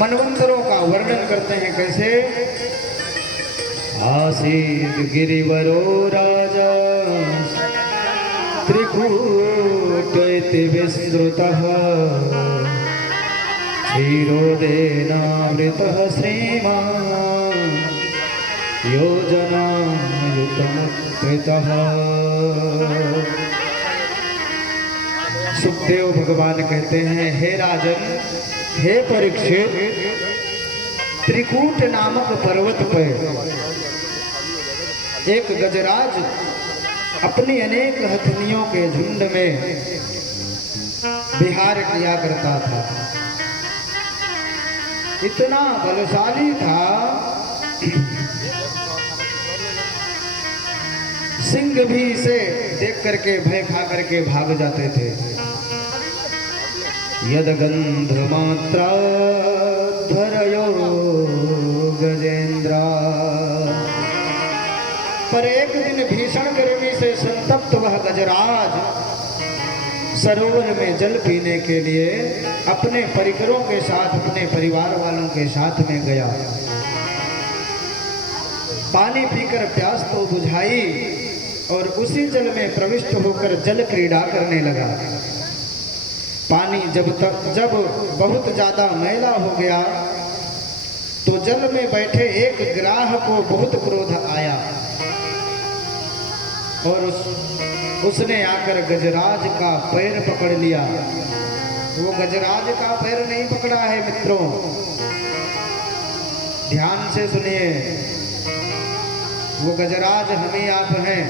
मनवंतरों का वर्णन करते हैं। कैसे? आसीत गिरिवरो राजा त्रिकूट इति विस्तृतः क्षीरोदेनावृतः श्रीमान् योजनायुतमुत्थितः। सुखदेव भगवान कहते हैं, हे राजन, हे परीक्षित, त्रिकूट नामक पर्वत पर एक गजराज अपनी अनेक हथनियों के झुंड में विहार किया करता था। इतना बलशाली था, सिंह भी इसे देख करके भय खा करके भाग जाते थे। यद गंध मात्रा धरयो गजेंद्रा। पर एक दिन भीषण गर्मी से संतप्त वह गजराज सरोवर में जल पीने के लिए अपने परिकरों के साथ, अपने परिवार वालों के साथ में गया। पानी पीकर प्यास तो बुझाई और उसी जल में प्रविष्ट होकर जल क्रीड़ा करने लगा। पानी जब बहुत ज्यादा मैला हो गया तो जल में बैठे एक ग्राह को बहुत क्रोध आया और उसने आकर गजराज का पैर पकड़ लिया। वो गजराज का पैर नहीं पकड़ा है मित्रों, ध्यान से सुनिए। वो गजराज हम ही आप हैं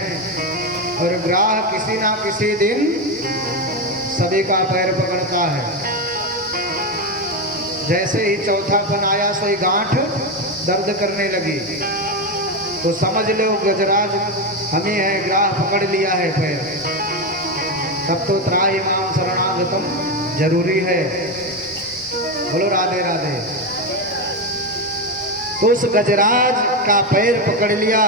और ग्राह किसी ना किसी दिन सभी का पैर पकड़ता है। जैसे ही चौथापन आया सोई गांठ दर्द करने लगी तो समझ लो गजराज हम ही है, ग्राह पकड़ लिया है पैर। तब तो त्राहि माम शरणागतम जरूरी है। बोलो राधे राधे। तो उस गजराज का पैर पकड़ लिया।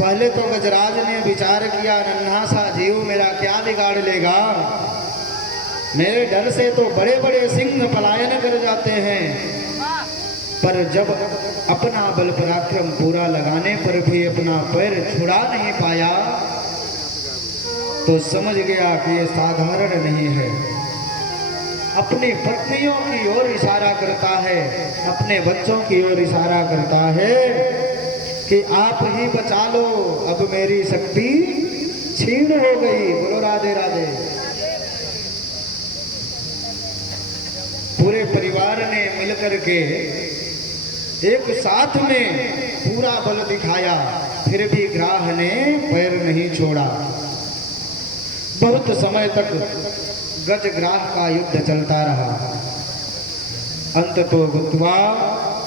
पहले तो गजराज ने विचार किया, नन्हा सा जीव मेरा क्या बिगाड़ लेगा, मेरे डर से तो बड़े बड़े सिंह पलायन कर जाते हैं। पर जब अपना बल पराक्रम पूरा लगाने पर भी अपना पैर छुड़ा नहीं पाया तो समझ गया कि ये साधारण नहीं है। अपनी पत्नियों की ओर इशारा करता है, अपने बच्चों की ओर इशारा करता है कि आप ही बचा लो, अब मेरी शक्ति छीन हो गई। बोलो राधे राधे। पूरे परिवार ने मिलकर के एक साथ में पूरा बल दिखाया, फिर भी ग्राह ने पैर नहीं छोड़ा। बहुत समय तक गजग्राह का युद्ध चलता रहा। अंततो गुत्वा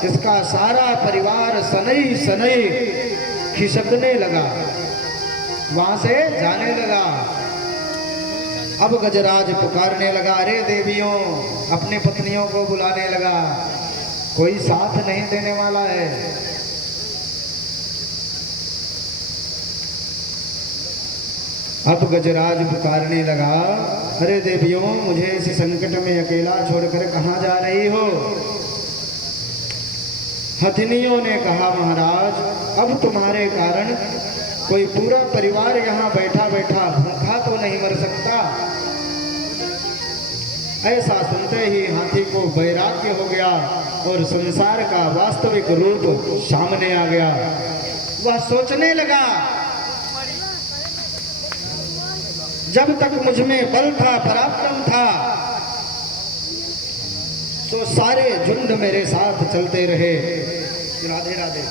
इसका सारा परिवार सनई सनई खिसकने लगा, वहां से जाने लगा। अब गजराज पुकारने लगा, अरे देवियों, अपनी पत्नियों को बुलाने लगा, कोई साथ नहीं देने वाला है। अब गजराज पुकारने लगा, अरे देवियों, मुझे इस संकट में अकेला छोड़कर कहां जा रही हो? हथिनियों ने कहा, महाराज, अब तुम्हारे कारण कोई पूरा परिवार यहाँ बैठा बैठा भूखा तो नहीं मर सकता। ऐसा सुनते ही हाथी को वैराग्य हो गया और संसार का वास्तविक रूप सामने आ गया। वह सोचने लगा, जब तक मुझ में बल था, पराक्रम था, तो सारे झुंड मेरे साथ चलते रहे। राधे राधे।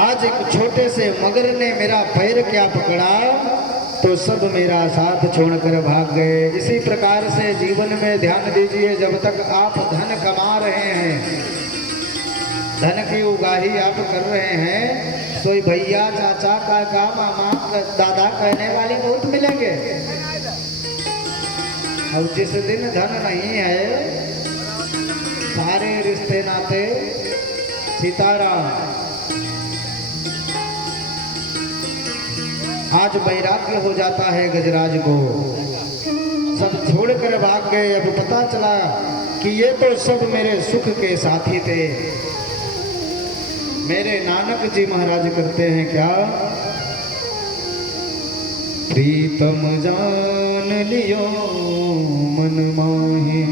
आज एक छोटे से मगर ने मेरा पैर क्या पकड़ा तो सब मेरा साथ छोड़कर भाग गए। इसी प्रकार से जीवन में ध्यान दीजिए, जब तक आप धन कमा रहे हैं, धन की उगाही आप कर रहे हैं, सोई भैया, चाचा, काका, मामा, दादा कहने वाले बहुत मिलेंगे। और जिस दिन धन नहीं है, सारे रिश्ते नाते सीताराम। आज वैराग्य हो जाता है गजराज को। सब छोड़कर भाग गए। अब पता चला कि ये तो सब मेरे सुख के साथी थे। मेरे नानक जी महाराज करते हैं क्या, प्रीतम जान लियो मन माहे,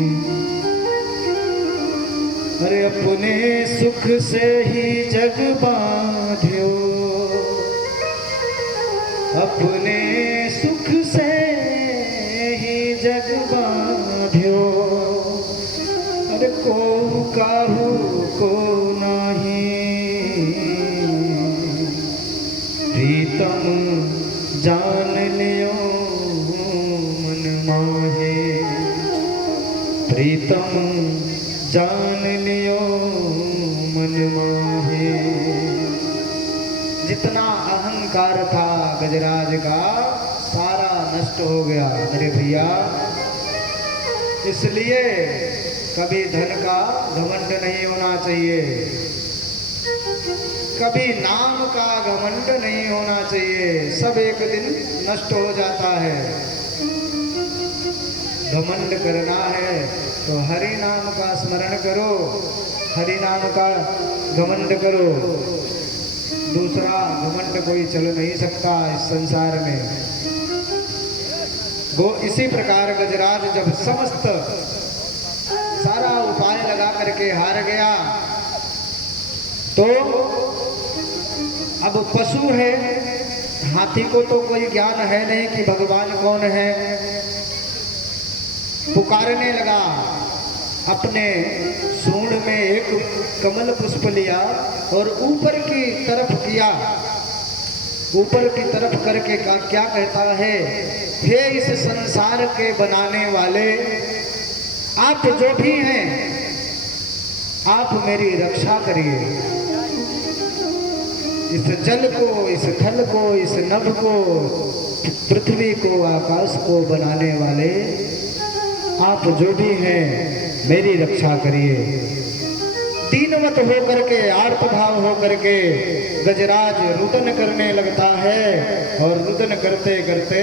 अरे अपने सुख से ही जग बांध्यो, अपने सुख से ही जग बांध्यो, अरे को काहू को नाही, प्रीतम जान लियो मन माहे, प्रीतम जान लियो मन माहे। जितना अहंकार था गजराज का सारा नष्ट हो गया मेरे भैया। इसलिए कभी धन का घमंड नहीं होना चाहिए, कभी नाम का घमंड नहीं होना चाहिए। सब एक दिन नष्ट हो जाता है। घमंड करना है तो हरि नाम का स्मरण करो, हरि नाम का घमंड करो। दूसरा घमंड कोई चल नहीं सकता इस संसार में। वो इसी प्रकार गजराज जब समस्त सारा उपाय लगा करके हार गया तो अब पशु है, हाथी को तो कोई ज्ञान है नहीं कि भगवान कौन है। पुकारने लगा, अपने सूंड में एक कमल पुष्प लिया और ऊपर की तरफ किया, ऊपर की तरफ करके क्या कहता है, हे इस संसार के बनाने वाले, आप जो भी हैं आप मेरी रक्षा करिए। इस जल को, इस थल को, इस नभ को, पृथ्वी को, आकाश को बनाने वाले आप जो भी हैं मेरी रक्षा करिए। दीनवत हो करके, आर्त भाव हो करके गजराज रुदन करने लगता है और रुदन करते करते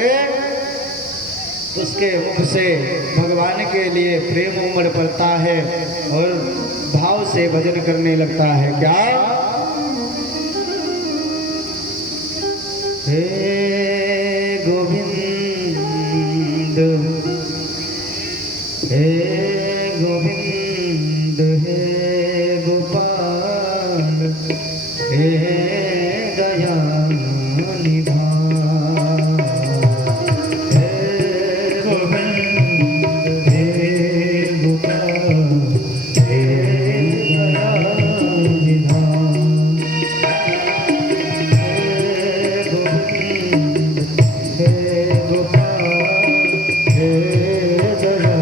उसके मुख से भगवान के लिए प्रेम उमड़ पड़ता है और भाव से भजन करने लगता है। क्या, हे गोविंद, हे गोविंद, हे गोपाल, हे दया निधान, हे गोविंद, हे गोपाल, हे दया निधान, हे गोपाल, हे दया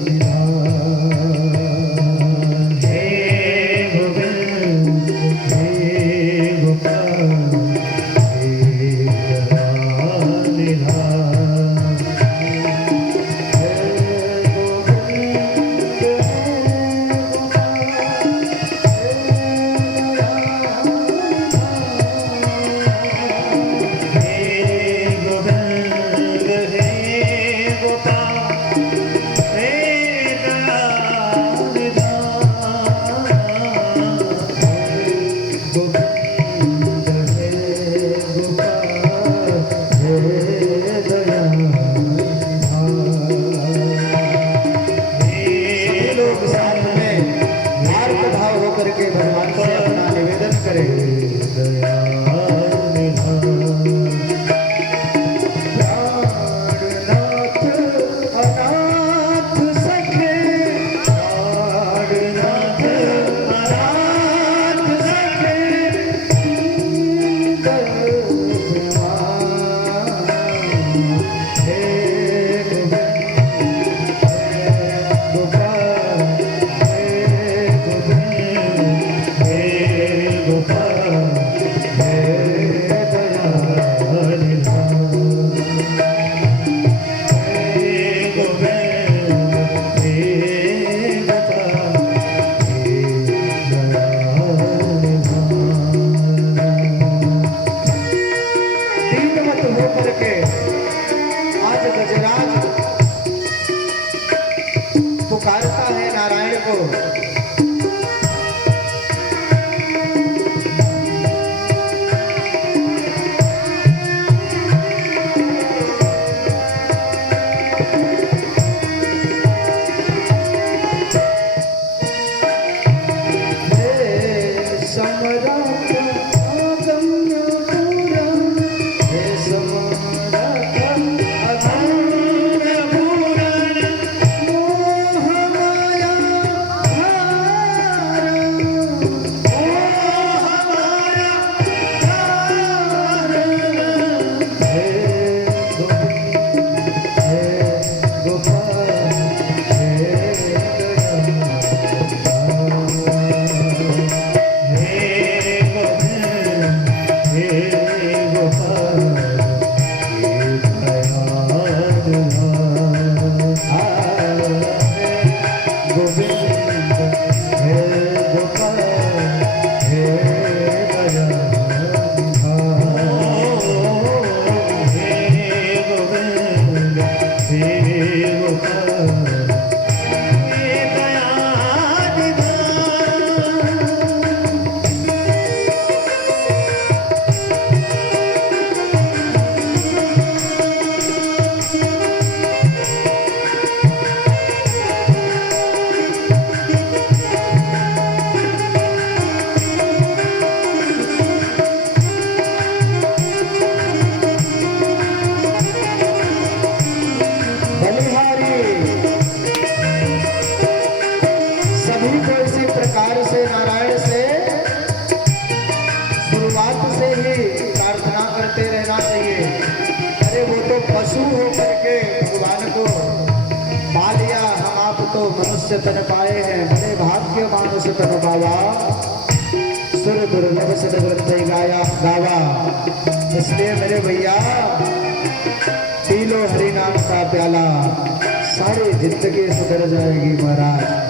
निधान, हे गोविंद, हे तो मनुष्य तन पाए हैं, बड़े भाग्य मानुष तन पावा। सुर दुर्लभ सिद्ध ग्रंथ गाया गावा। इसलिए मेरे भैया पी लो हरि नाम का प्याला, सारी जिंदगी सुधर जाएगी महाराज।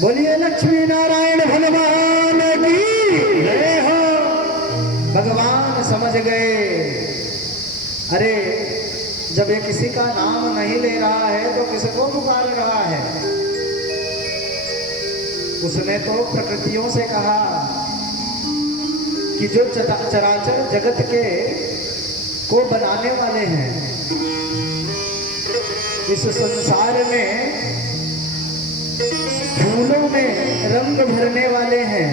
बोलिए लक्ष्मी नारायण भगवान की जय हो। भगवान समझ गए, अरे जब ये किसी का नाम नहीं ले रहा है तो किसको पुकार रहा है। उसने तो प्रकृतियों से कहा कि जो चराचर जगत के को बनाने वाले हैं, इस संसार में फूलों में रंग भरने वाले हैं,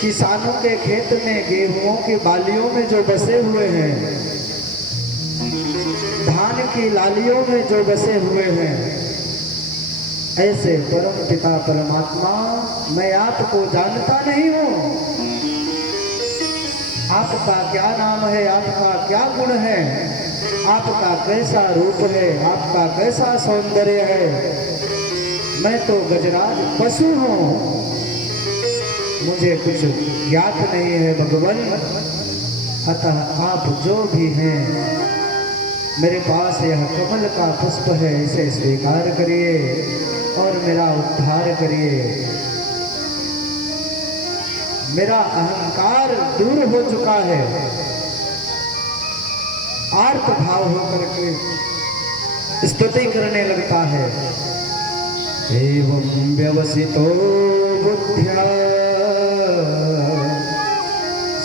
किसानों के खेत में गेहूं की बालियों में जो बसे हुए हैं, धान की लालियों में जो बसे हुए हैं, ऐसे परम पिता परमात्मा मैं आपको जानता नहीं हूं, आपका क्या नाम है, आपका क्या गुण है, आपका कैसा रूप है, आपका कैसा सौंदर्य है। मैं तो गजराज पशु हूँ, मुझे कुछ ज्ञात नहीं है भगवान। अतः आप जो भी हैं, मेरे पास यह कमल का पुष्प है, इसे स्वीकार करिए और मेरा उद्धार करिए। मेरा अहंकार दूर हो चुका है। आर्त भाव होकर के स्तुति करने लगता है। एवं व्यवसितो बुद्ध्या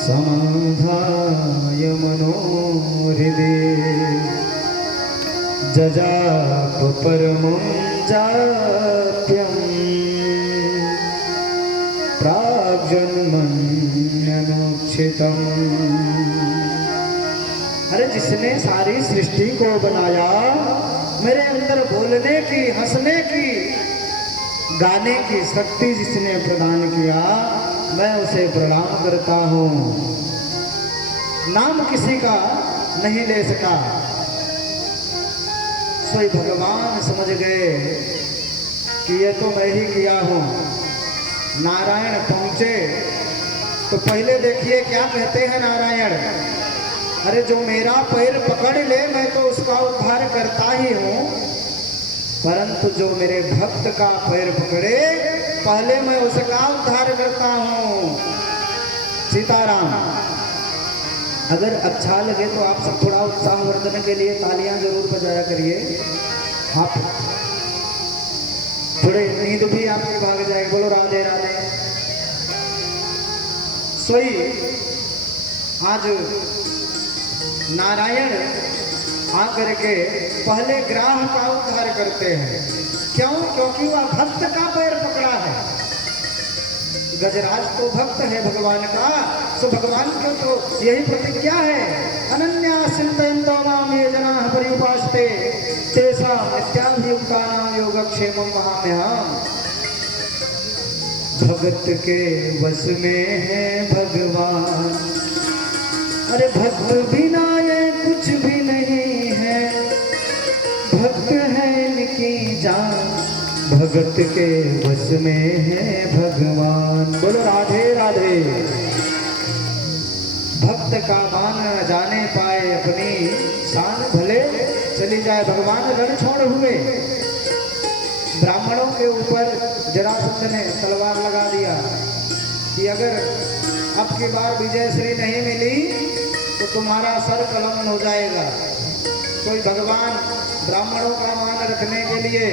समाधाय मनोहृदे जजाप परमं जात्यं प्राग्जन्मन्यनुच्छितम्। अरे जिसने सारी सृष्टि को बनाया, मेरे अंदर बोलने की, हंसने की, गाने की शक्ति जिसने प्रदान किया, मैं उसे प्रणाम करता हूँ। नाम किसी का नहीं ले सका, सोई भगवान समझ गए कि ये तो मैं ही किया हूँ। नारायण पहुँचे तो पहले देखिए क्या कहते हैं नारायण। अरे जो मेरा पैर पकड़ ले मैं तो उसका उद्धार करता ही हूँ, परंतु जो मेरे भक्त का पैर पकड़े पहले मैं उसका उद्धार करता हूँ। सीताराम। अगर अच्छा लगे तो आप सब थोड़ा उत्साहवर्धन के लिए तालियां जरूर बजाया करिए। आप थोड़े नींद भी आपके भाग जाए। बोलो राधे राधे। सोई आज नारायण आकर के पहले ग्राह का उद्धार करते हैं। क्यों? क्योंकि वह भक्त का पैर पकड़ा है। गजराज तो भक्त है भगवान का, तो भगवान का तो यही प्रतिज्ञा है। अनन्या चिंतयन्तो मां ये जनाः पर्युपासते तेषां नित्याभियुक्तानां योगक्षेमं वहाम्यहम्। भगत के वश में है भगवान, अरे भक्त बिना ये कुछ भी नहीं है। भक्त है इनकी जान, भगत के वश में है भगवान। बोलो राधे राधे। भक्त का मान जाने पाए अपनी शान, भले चली जाए। भगवान रण छोड़ हुए, ब्राह्मणों के ऊपर जरासंध ने तलवार लगा दिया कि अगर अब की बार विजयश्री नहीं मिली तो तुम्हारा सर कलम हो जाएगा। कोई भगवान ब्राह्मणों का मान रखने के लिए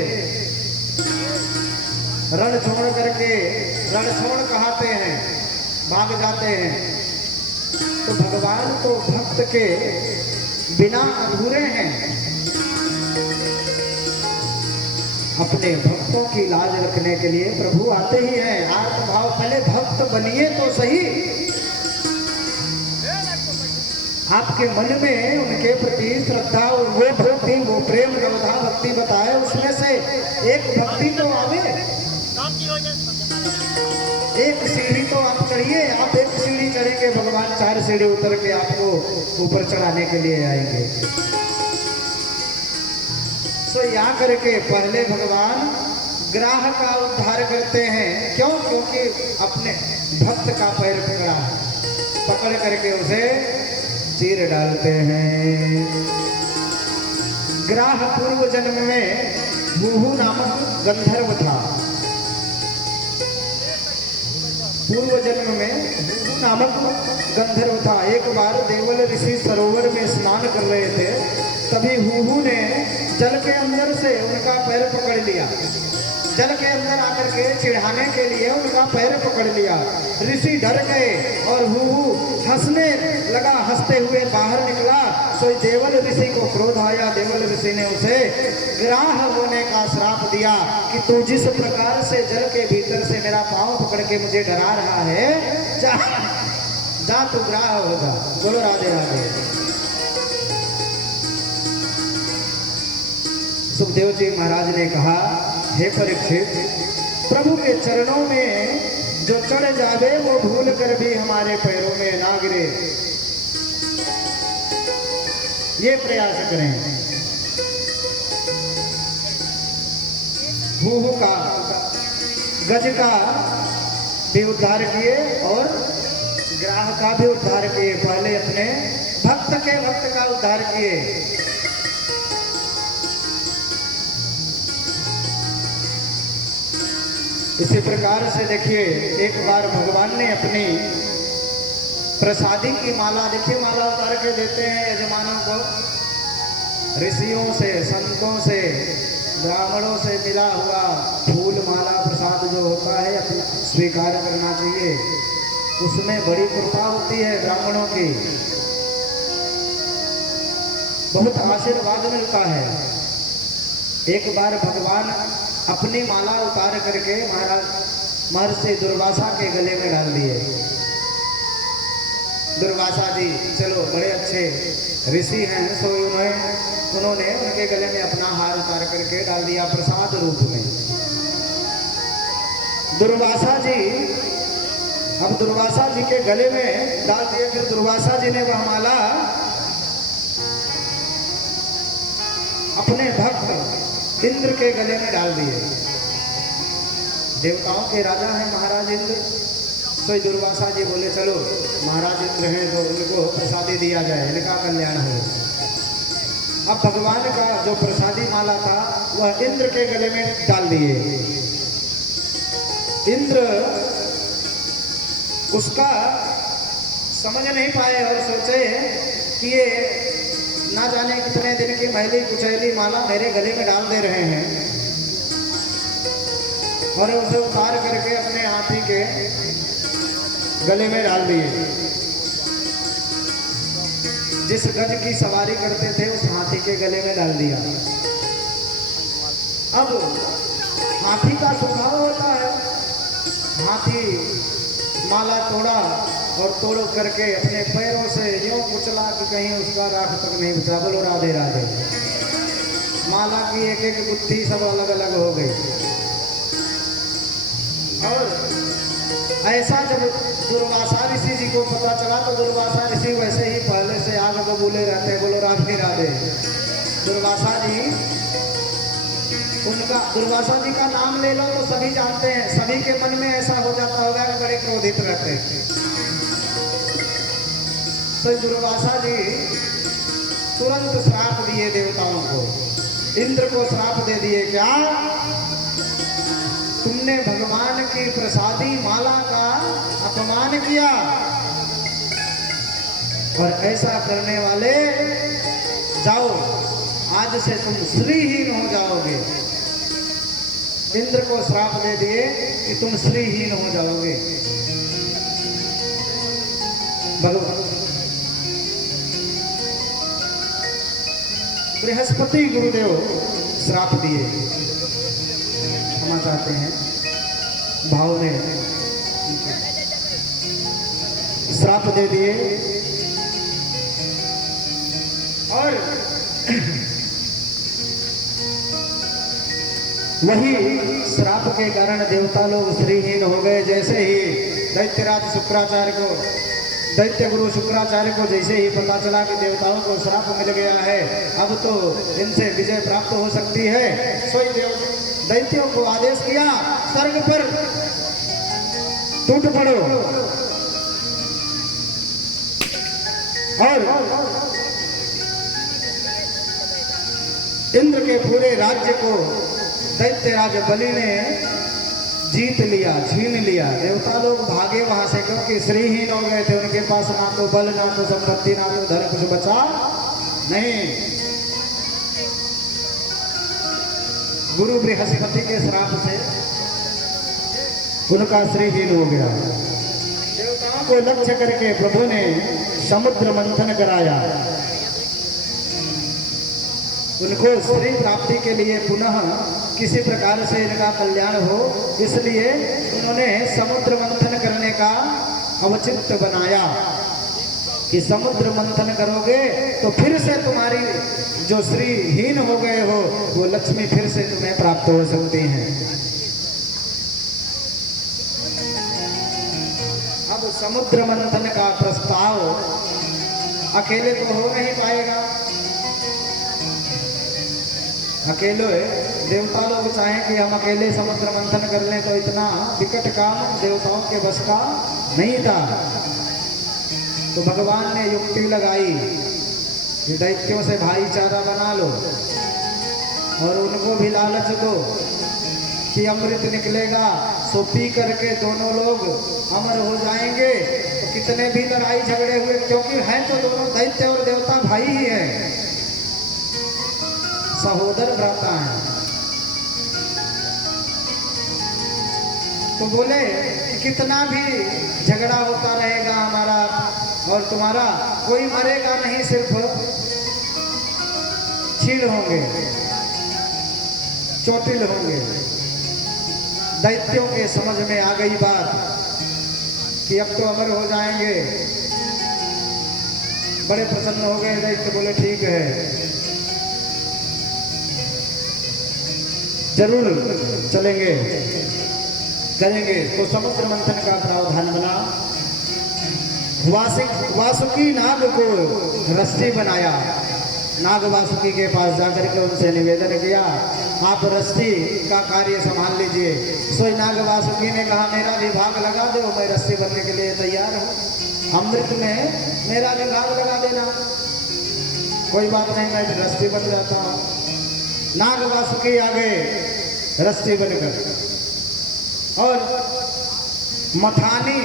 रण छोड़ करके, रण छोड़ कहते हैं, भाग जाते हैं। तो भगवान तो भक्त के बिना अधूरे हैं। अपने भक्तों की लाज रखने के लिए प्रभु आते ही हैं। आर्त भाव, पहले भक्त बनिए तो सही। आपके मन में उनके प्रति श्रद्धा, वो भक्ति, वो प्रेम, नवधा भक्ति बताए, उसमें से एक भक्ति तो आवे। एक सीढ़ी तो आप चढ़िए। आप एक सीढ़ी चढ़ेंगे, भगवान 4 सीढ़ी उतर के आपको ऊपर चढ़ाने के लिए आएंगे। तो यहाँ करके पहले भगवान ग्राह का उद्धार करते हैं। क्यों? क्योंकि अपने भक्त का पैर पकड़ा है, पकड़ करके उसे चीर डालते हैं। ग्राह पूर्व जन्म में हुहु नामक गंधर्व था। पूर्व जन्म में हुहु नामक गंधर्व था। एक बार देवल ऋषि सरोवर में स्नान कर रहे थे, तभी हुहु ने जल के अंदर से उनका पैर पकड़ लिया। जल के अंदर आकर के चिढ़ाने के लिए उनका पैर पकड़ लिया। ऋषि डर गए और हुहु हंसने लगा, हंसते हुए बाहर निकला। तो देवल ऋषि को क्रोध आया। देवल ऋषि ने उसे ग्राह होने का श्राप दिया कि तू जिस प्रकार से जल के भीतर से मेरा पांव पकड़ के मुझे डरा रहा है, जा जा तू ग्राह हो जा। बोलो राधे राधे। सुखदेव जी महाराज ने कहा, हे परीक्षित, प्रभु के चरणों में जो चढ़ जावे वो भूल कर भी हमारे पैरों में ना गिरे, ये प्रयास करें। हूहू का, गज का भी उद्धार किए और ग्राह का भी उद्धार किए। पहले अपने भक्त के भक्त का उद्धार किए। इसी प्रकार से देखिए, एक बार भगवान ने अपनी प्रसादी की माला, देखिए माला उतार के देते हैं यजमानों को। ऋषियों से, संतों से, ब्राह्मणों से मिला हुआ फूल माला प्रसाद जो होता है अपना स्वीकार करना चाहिए। उसमें बड़ी कृपा होती है ब्राह्मणों की, बहुत आशीर्वाद मिलता है। एक बार भगवान अपनी माला उतार करके महाराज महर्षि दुर्वासा के गले में डाल दिए। दुर्वासा जी चलो बड़े अच्छे ऋषि हैं, सो उन्होंने उनके गले में अपना हार उतार करके डाल दिया प्रसाद रूप में। दुर्वासा जी, अब दुर्वासा जी के गले में डाल दिए। फिर दुर्वासा जी ने वह माला अपने भक्त इंद्र के गले में डाल दिए। देवताओं के राजा हैं महाराज इंद्र, तो दुर्वासा जी बोले चलो महाराज इंद्र हैं तो उनको प्रसादी दिया जाए, इनका कल्याण हो। अब भगवान का जो प्रसादी माला था वह इंद्र के गले में डाल दिए। इंद्र उसका समझ नहीं पाए और सोचे कि ये ना जाने कितने दिन की मैली कुचैली माला मेरे गले में डाल दे रहे हैं, और उसे उतार करके अपने हाथी के गले में डाल दिए। जिस गज की सवारी करते थे उस हाथी के गले में डाल दिया। अब हाथी का स्वभाव होता है, हाथी माला तोड़ा और तोड़ करके अपने पैरों से यूं कुचला कि कहीं उसका राख तक नहीं बचा। बोलो राधे राधे। माला की एक एक गुत्थी सब अलग अलग हो गई। और ऐसा जब दुर्वासा ऋषि जी को पता चला तो दुर्वासा ऋषि वैसे ही पहले से आग बबूले रहते। बोलो राधे राधे। दुर्वासा जी, उनका दुर्वासा जी का नाम ले लो तो सभी जानते हैं, सभी के मन में ऐसा हो जाता होगा कि बड़े क्रोधित रहते हैं। तो दुर्वासा जी तुरंत श्राप दिए देवताओं को, इंद्र को श्राप दे दिए। क्या तुमने भगवान की प्रसादी माला का अपमान किया, और ऐसा करने वाले जाओ आज से तुम श्रीहीन हो जाओगे। इंद्र को श्राप दे दिए कि तुम श्रीहीन हो जाओगे। भगवान बृहस्पति गुरुदेव श्राप दिए, क्षमा चाहते हैं भाव में श्राप दे दिए। और वही श्राप के कारण देवता लोग श्रीहीन हो गए। जैसे ही दैत्यराज शुक्राचार्य को, दैत्य गुरु शुक्राचार्य को जैसे ही पता चला कि देवताओं को श्राप मिल गया है, अब तो इनसे विजय प्राप्त हो सकती है, सोई दैत्यों को आदेश किया स्वर्ग पर टूट पड़ो। और इंद्र के पूरे राज्य को दैत्यराज बलि ने जीत लिया, छीन लिया। देवता लोग भागे वहां से, क्योंकि श्रीहीन हो गए थे। उनके पास ना तो बल, ना तो संपत्ति, ना तो धन, कुछ बचा नहीं। गुरु बृहस्पति के श्राप से उनका श्रीहीन हो गया। देवताओं को लक्ष्य करके प्रभु ने समुद्र मंथन कराया। उनको श्री प्राप्ति के लिए पुनः किसी प्रकार से इनका कल्याण हो, इसलिए उन्होंने समुद्र मंथन करने का अवचित बनाया कि समुद्र मंथन करोगे तो फिर से तुम्हारी जो श्रीहीन हो गए हो वो लक्ष्मी फिर से तुम्हें प्राप्त हो सकती हैं। समुद्र मंथन का प्रस्ताव अकेले तो हो नहीं पाएगा। अकेले देवता लोग चाहें कि हम अकेले समुद्र मंथन कर लें तो इतना विकट काम देवताओं के बस का नहीं था। तो भगवान ने युक्ति लगाई कि दैत्यों से भाईचारा बना लो और उनको भी लालच दो कि अमृत निकलेगा, सो पी करके दोनों लोग अमर हो जाएंगे। तो कितने भी लड़ाई झगड़े हुए, क्योंकि हैं तो दोनों दैत्य और देवता भाई ही हैं, सहोदर भ्राता हैं। तो बोले कि कितना भी झगड़ा होता रहेगा हमारा और तुम्हारा, कोई मरेगा नहीं, सिर्फ छील होंगे, चोटिल होंगे। दैत्यों के समझ में आ गई बात कि अब तो अमर हो जाएंगे। बड़े प्रसन्न हो गए दैत्य, बोले ठीक है, जरूर चलेंगे, करेंगे। तो समुद्र मंथन का प्रावधान बना। वासुकी नाग को रस्सी बनाया। नाग वासुकी के पास जाकर के उनसे निवेदन किया, आप रस्सी का कार्य संभाल लीजिए। सोई नाग वासुकी ने कहा, मेरा विभाग लगा दो, मैं रस्सी बनने के लिए तैयार हूँ। अमृत में मेरा विभाग लगा देना, कोई बात नहीं, मैं रस्सी बन जाता हूँ। नाग वासुकी आ गए रस्सी बनकर, और मथानी,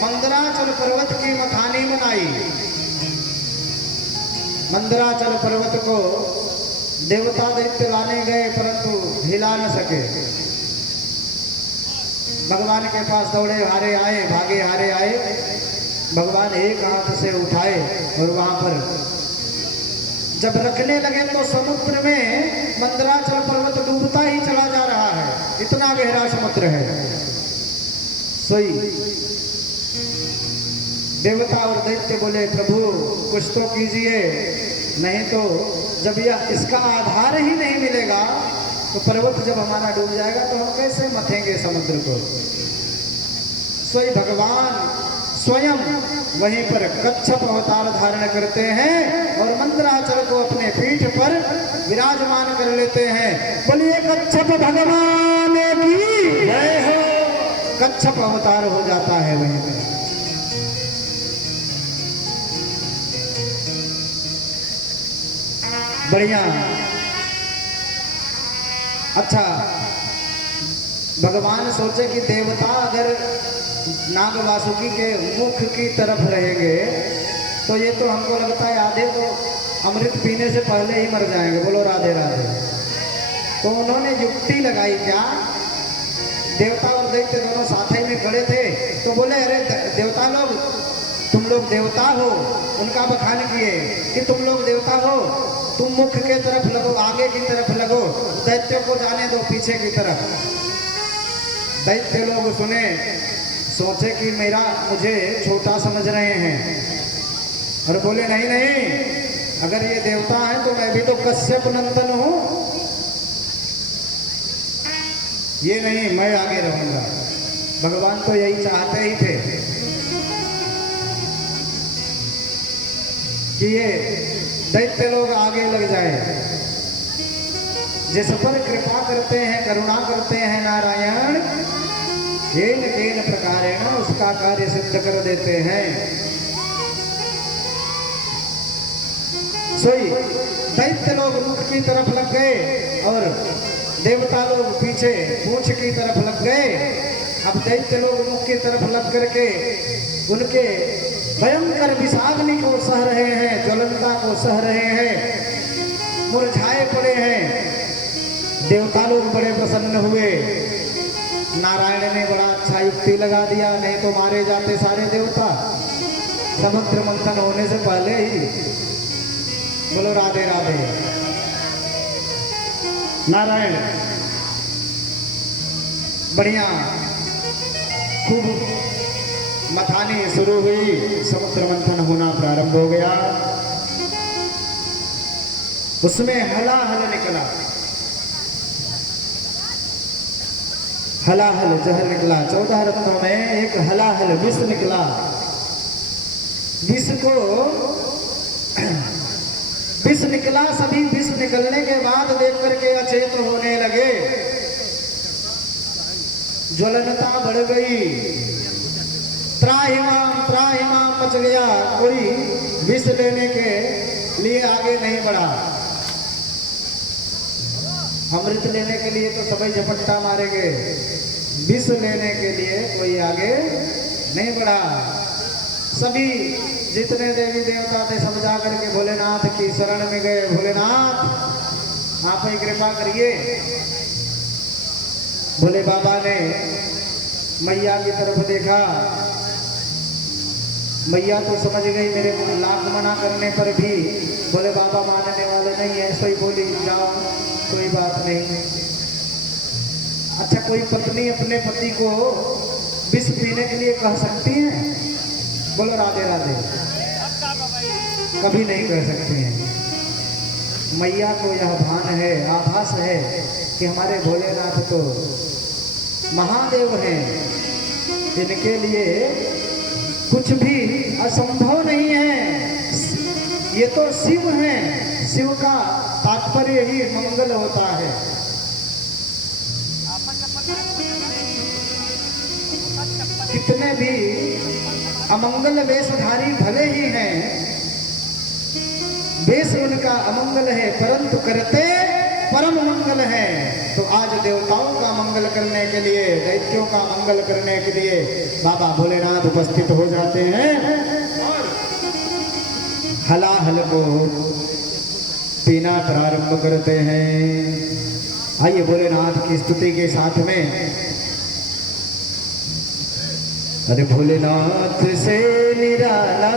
मंदराचल पर्वत की मथानी बनाई। मंदराचल पर्वत को देवता दैत्य लाने गए, परंतु हिला न सके। भगवान के पास दौड़े हारे आए, भागे हारे आए। भगवान एक हाथ से उठाए और वहां पर जब रखने लगे तो समुद्र में मंदराचल पर्वत डूबता ही चला जा रहा है, इतना गहरा समुद्र है। सोई देवता और दैत्य बोले, प्रभु कुछ तो कीजिए, नहीं तो जब यह इसका आधार ही नहीं मिलेगा तो पर्वत जब हमारा डूब जाएगा तो हम कैसे मथेंगे समुद्र को। सोई भगवान स्वयं वहीं पर कच्छप अवतार धारण करते हैं और मंदराचल को अपने पीठ पर विराजमान कर लेते हैं। बोलिए कच्छप भगवान की जय हो। कच्छप अवतार हो जाता है वहीं पर। बढ़िया, अच्छा, भगवान सोचे कि देवता अगर नाग वासुकी के मुख की तरफ रहेंगे तो ये तो हमको लगता है आधे तो अमृत पीने से पहले ही मर जाएंगे। बोलो राधे राधे। तो उन्होंने युक्ति लगाई, क्या, देवता और दैत्य दोनों साथ ही में खड़े थे, तो बोले अरे देवता लोग, तुम लोग देवता हो। उनका बखान किए कि तुम लोग देवता हो, तुम मुख के तरफ लगो, आगे की तरफ लगो, दैत्यों को जाने दो पीछे की तरफ। दैत्य लोग सुने, सोचे कि मुझे छोटा समझ रहे हैं, और बोले नहीं नहीं, अगर ये देवता है तो मैं भी तो कश्यप नंदन हूं, ये नहीं, मैं आगे रहूंगा। भगवान तो यही चाहते ही थे कि ये दैत्य लोग आगे लग जाए। जिस पर कृपा करते हैं, करुणा करते हैं नारायण, केन केन प्रकारेण उसका कार्य सिद्ध कर देते हैं। सोई दैत्य लोग मुख की तरफ लग गए और देवता लोग पीछे पूंछ की तरफ लग गए। अब दैत्य लोग मुख की तरफ लग करके उनके भयंकर विषाग्नि को सह रहे हैं, ज्वलनता को सह रहे हैं, मुरझाए पड़े हैं। देवता लोग बड़े प्रसन्न हुए। नारायण ने बड़ा अच्छा युक्ति लगा दिया, नहीं तो मारे जाते सारे देवता समुद्र मंथन होने से पहले ही। बोलो राधे राधे। नारायण बढ़िया, खूब मथानी शुरू हुई, समुद्र मंथन होना प्रारंभ हो गया। उसमें हलाहल निकला। हलाहल जहर निकला। 14 रत्नों में एक हलाहल विष निकला। विष को विष निकला। सभी विष निकलने के बाद देख करके अचेत होने लगे। ज्वलनता बढ़ गई। त्राहिमाम मच गया। कोई विष लेने के लिए आगे नहीं बढ़ा। अमृत लेने के लिए तो सभी झपट्टा मारेंगे, विष लेने के लिए कोई आगे नहीं बढ़ा। सभी जितने देवी देवता थे सब जा करके भोलेनाथ की शरण में गए। भोलेनाथ आप ही कृपा करिए। भोले बाबा ने मैया की तरफ देखा। मैया तो समझ गई मेरे लाख मना करने पर भी भोले बाबा मानने वाले नहीं है। सही बोली, जाओ कोई बात नहीं। अच्छा, कोई पत्नी अपने पति को विष पीने के लिए कह सकती है? बोलो राधे राधे। कभी नहीं कह सकती हैं। मैया को यह भान है, आभास है कि हमारे भोलेनाथ तो महादेव हैं। इनके लिए कुछ भी असंभव नहीं है। ये तो शिव हैं। शिव का तात्पर्य ही मंगल होता है। कितने भी अमंगल वेशधारी भले ही हैं, वेश उनका अमंगल है परंतु करते परम मंगल है। तो आज देवताओं का मंगल करने के लिए, दैत्यों का मंगल करने के लिए बाबा भोलेनाथ उपस्थित हो जाते हैं और हलाहल को पीना प्रारंभ करते हैं। आइए भोलेनाथ की स्तुति के साथ में। अरे भोलेनाथ से निराला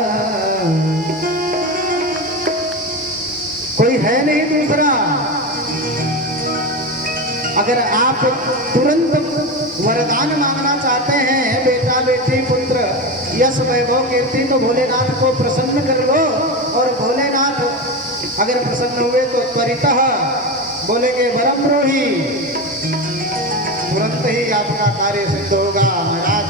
कोई है नहीं दूसरा। अगर आप तुरंत वरदान मांगना चाहते हैं, बेटा बेटी पुत्र यश वैभव कीर्ति, तो भोलेनाथ को प्रसन्न कर लो। और भोलेनाथ अगर प्रसन्न हुए तो त्वरितः बोलेंगे वरम ब्रूहि, तुरंत ही आपका कार्य सिद्ध होगा। महाराज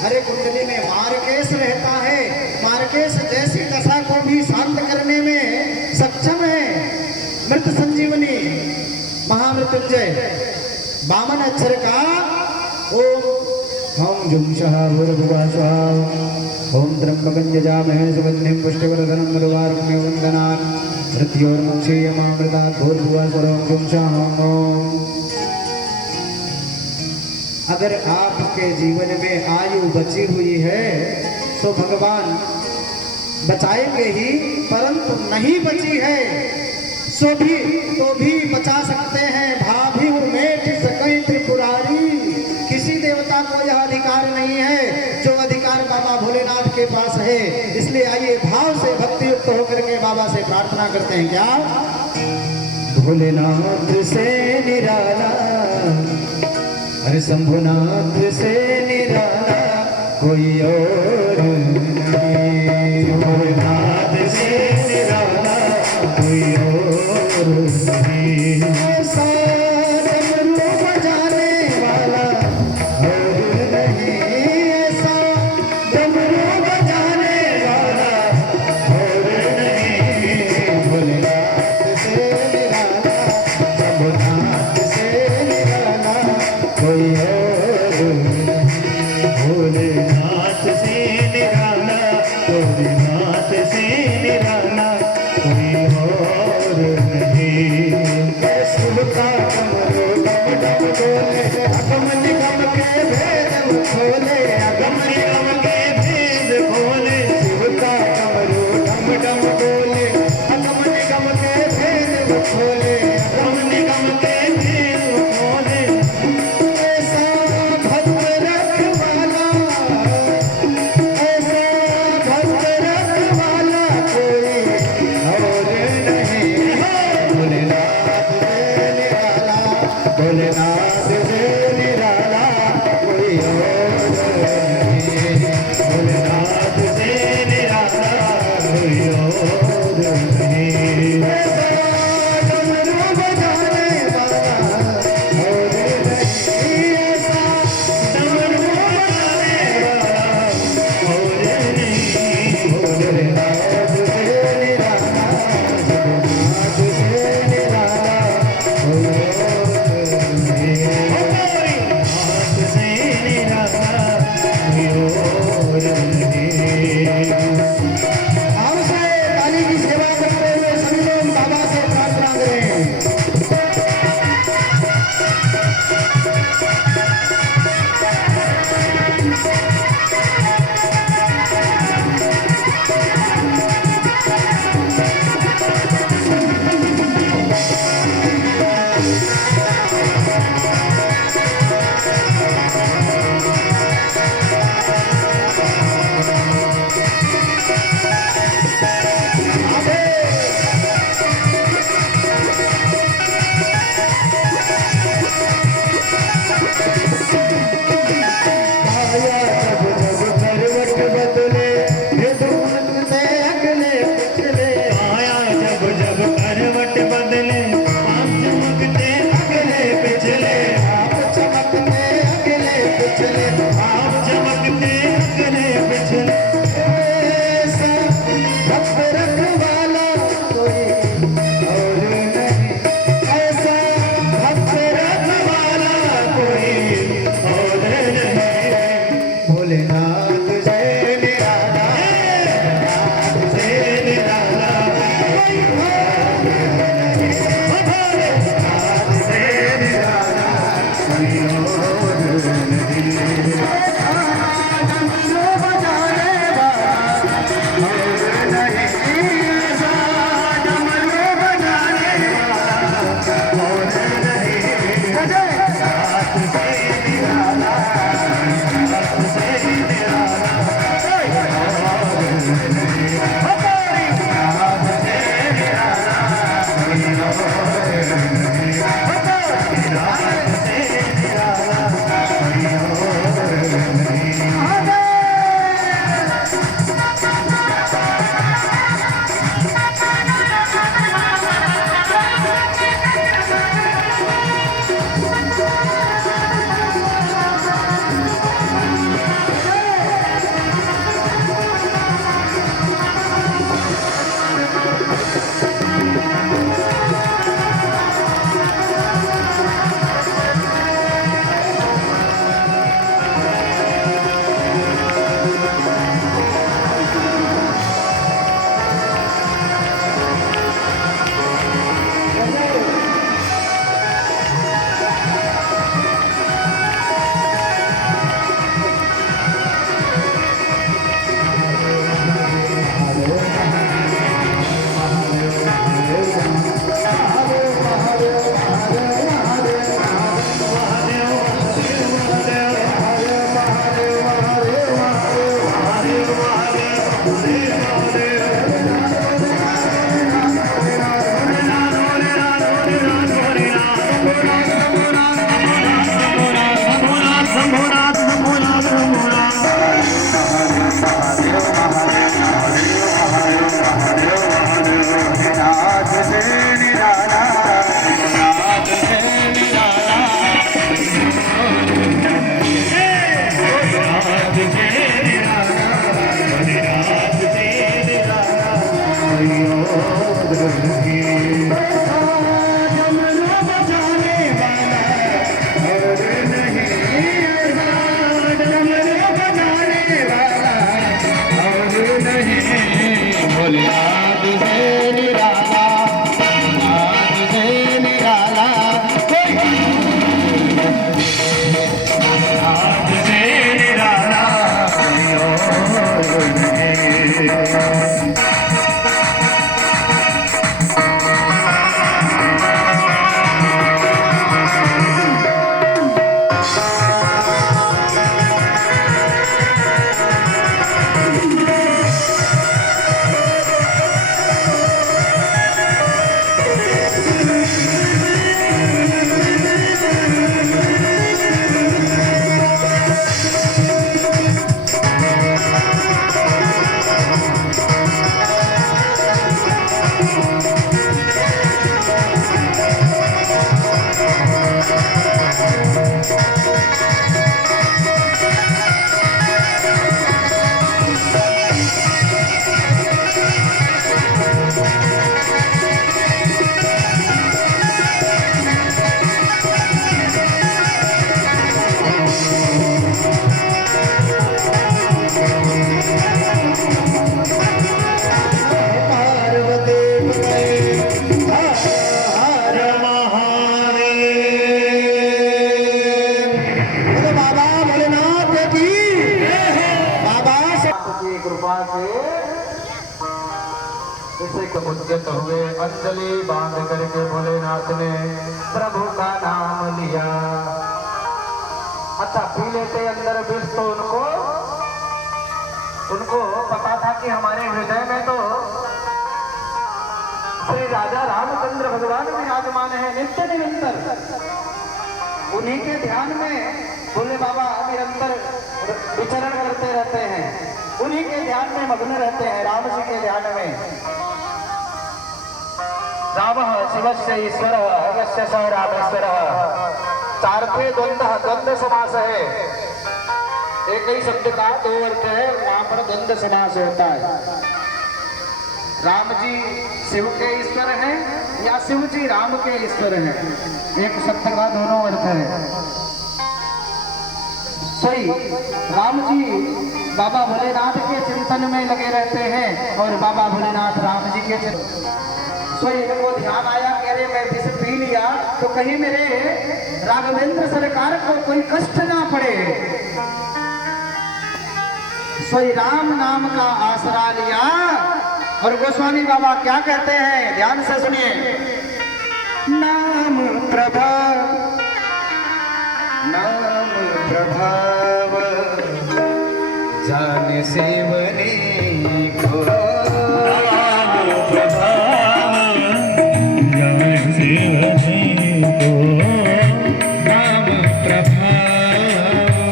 हरे कुंडली में मार्केश रहता है। मार्केश जैसी दशा को भी शांत करने में सक्षम है। मृत संजीवनी महामृत्युंजय 52 अक्षर का ओम हम जुंशः भूर्भुवः स्वः ओम त्र्यंबकं यजामहे सुगंधिं पुष्टिवर्धनं मृवारुण्यं वन्दनान् मृत्योर्मुक्षीयमामृतात् भूर्भुवः स्वः जुंशः ओम। अगर आपके जीवन में आयु बची हुई है तो भगवान बचाएंगे ही, परंतु नहीं बची है तो भी बचा सकते हैं। भाभी उर्मेठ सकई त्रिपुरारी, किसी देवता को यह अधिकार नहीं है जो अधिकार बाबा भोलेनाथ के पास है। इसलिए आइए भाव से भक्ति युक्त होकर के बाबा से प्रार्थना करते हैं। क्या भोलेनाथ से निराला, अरे शंभुनाथ से निराला कोई और नहीं। भोलेनाथ से निराला कोई और नहीं। ऐसा डमरू बजाने वाला और नहीं। ऐसा डमरू बजाने वाला और नहीं। भोलेनाथ से निराला, शंभुनाथ से निराला कोई और नहीं। भोलेनाथ से निराला, भोलेनाथ से निराला कोई और नहीं। शिव का कमरो डम डम बोले, अगम निगम के भेद खोले, अगम निगम के भेद खोले। शिव का कमरो डम डम बोले, अगम निगम के भेद खोले, अगम निगम के भेद खोले। ऐसा भक्त रखवाला, ऐसा भक्त रखवाला कोई और नहीं। भोलेनाथ से निराला, भोलेनाथ से निराला कोई और नहीं। भोलेनाथ से निराला कोई और नहीं। ऐसा डमरू बजा अंजलि बांध करके भोलेनाथ ने प्रभु का नाम लिया। अच्छा, पी लेते अंदर विष तो उनको पता था कि हमारे हृदय में तो श्री राजा रामचंद्र भगवान विराजमान है नित्य निरंतर। उन्हीं के ध्यान में भोले बाबा निरंतर विचरण करते रहते हैं, उन्हीं के ध्यान में मग्न रहते हैं, राम जी के ध्यान में। राम शिवस्य ईश्वर यस्य स रामेश्वर। चारथे द्वंद्व समास है, एक ही शब्द का दो अर्थ है, वहां पर द्वंद्व समास होता है। राम जी शिव के ईश्वर हैं या शिव जी राम के ईश्वर हैं, एक शब्द का दोनों अर्थ है। सही, राम जी बाबा भोलेनाथ के चिंतन में लगे रहते हैं और बाबा भोलेनाथ राम जी के चिंतन। सही, इनको ध्यान आया कि अरे मैं विष पी लिया तो कहीं मेरे राघवेंद्र सरकार को कोई कष्ट ना पड़े। सही, राम नाम का आसरा लिया और गोस्वामी बाबा क्या कहते हैं, ध्यान से सुनिए। नाम प्रभाव जान सेवने को, नाम प्रभाव जान सेवने को, नाम प्रभाव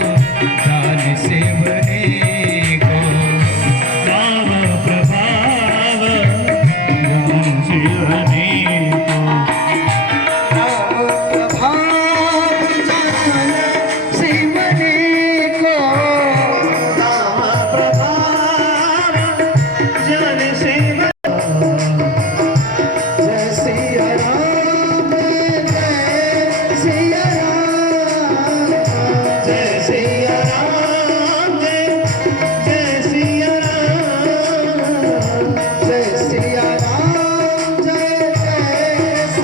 जान सेवने को, नाम प्रभाव जान सेवने को, नाम प्रभाव जान सेवने को, नाम प्रभाव जान सेवने को। जय सिया राम, जय सिया राम, जय सिया राम, जय सिया राम, जय सिया राम, जय सिया राम, जय सिया राम,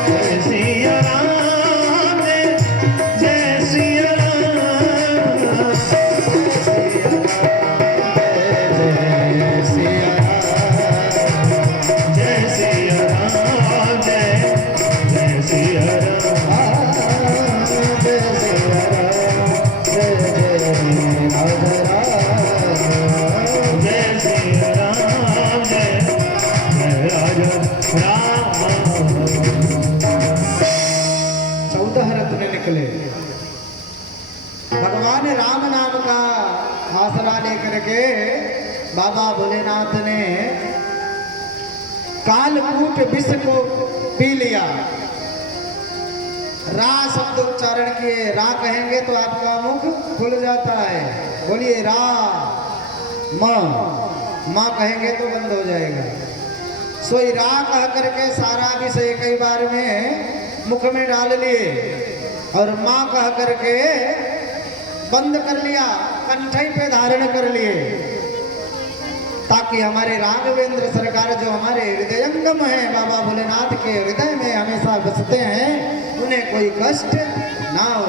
जय सिया राम, जय सिया राम, जय सिया राम, जय सिया राम, जय जय राधा राम, जय सिया राम, जय राजा राम। 14 रत्न निकले। भगवान राम नाम का आसरा लेकर के बाबा भोलेनाथ ने कालकूट विष को पी लिया। रा शब्द उच्चारण किए, रा कहेंगे तो आपका मुख खुल जाता है, बोलिए रा। माँ कहेंगे तो बंद हो जाएगा। सोई रा कह करके सारा विषय कई बार में मुख में डाल लिए और माँ कह करके बंद कर लिया, कंठई पे धारण कर लिए, ताकि हमारे राघवेंद्र सरकार जो हमारे हृदयंगम है, बाबा भोलेनाथ के हृदय में हमेशा बसते हैं, उन्हें कोई कष्ट ना हो।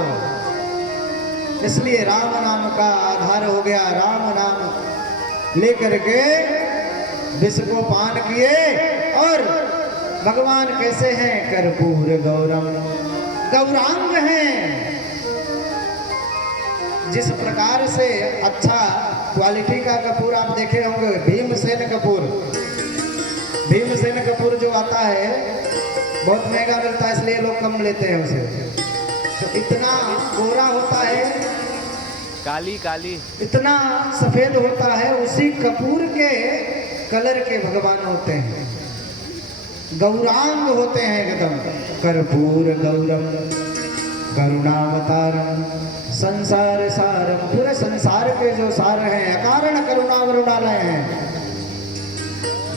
इसलिए राम नाम का आधार हो गया। राम नाम लेकर के विष को पान किए और भगवान कैसे हैं, कर्पूर गौरम, गौरांग हैं। जिस प्रकार से अच्छा क्वालिटी का कपूर आप देखे होंगे, भीमसेन कपूर, भीमसेन कपूर जो आता है बहुत महंगा मिलता है, इसलिए लोग कम लेते हैं उसे। तो इतना गोरा होता है, काली काली इतना सफेद होता है, उसी कपूर के कलर के भगवान होते हैं, गौरांग होते हैं एकदम। कर्पूर गौरम करुणावतारम संसार सारम, पूरे संसार के जो सार हैं, अकारण करुणा वरुणालय हैं।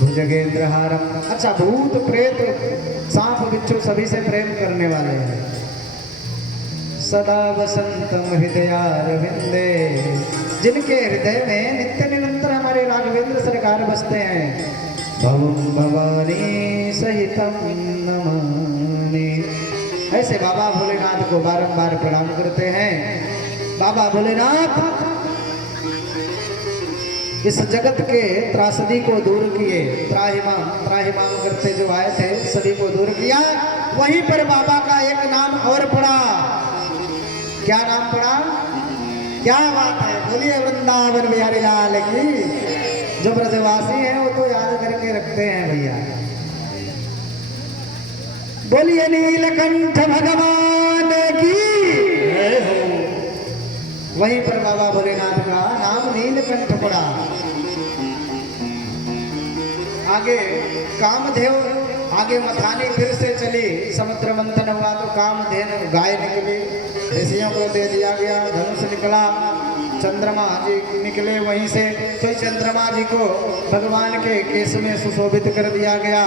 भुजगेंद्रहारम, अच्छा भूत प्रेत सांप बिच्छू सभी से प्रेम करने वाले हैं। सदा वसंतम हृदयारविंदे, जिनके हृदय में नित्य निरंतर हमारे राघवेंद्र सरकार बसते हैं। भवम भवानी सहितम नमामि, ऐसे बाबा भोलेनाथ को बारंबार प्रणाम करते हैं। बाबा भोलेनाथ इस जगत के त्रासदी को दूर किए, त्राहिमाम करते जो आए थे सभी को दूर किया। वहीं पर बाबा का एक नाम और पड़ा। क्या नाम पड़ा? क्या बात है, बोलिए वृंदावन बिहारी लाल की। जो ब्रजवासी हैं वो तो याद करके रखते हैं भैया। बोलिए नीलकंठ भगवान की। वहीं पर बाबा भोलेनाथ का नाम नीलकंठ पड़ा। आगे कामधेव, आगे मथानी फिर से चली, समुद्र मंथन हुआ तो कामधेनु गाय निकली, ऋषियों को दे दिया गया, धनुष निकला, चंद्रमा जी निकले वहीं से, तो चंद्रमा जी को भगवान के केस में सुशोभित कर दिया गया।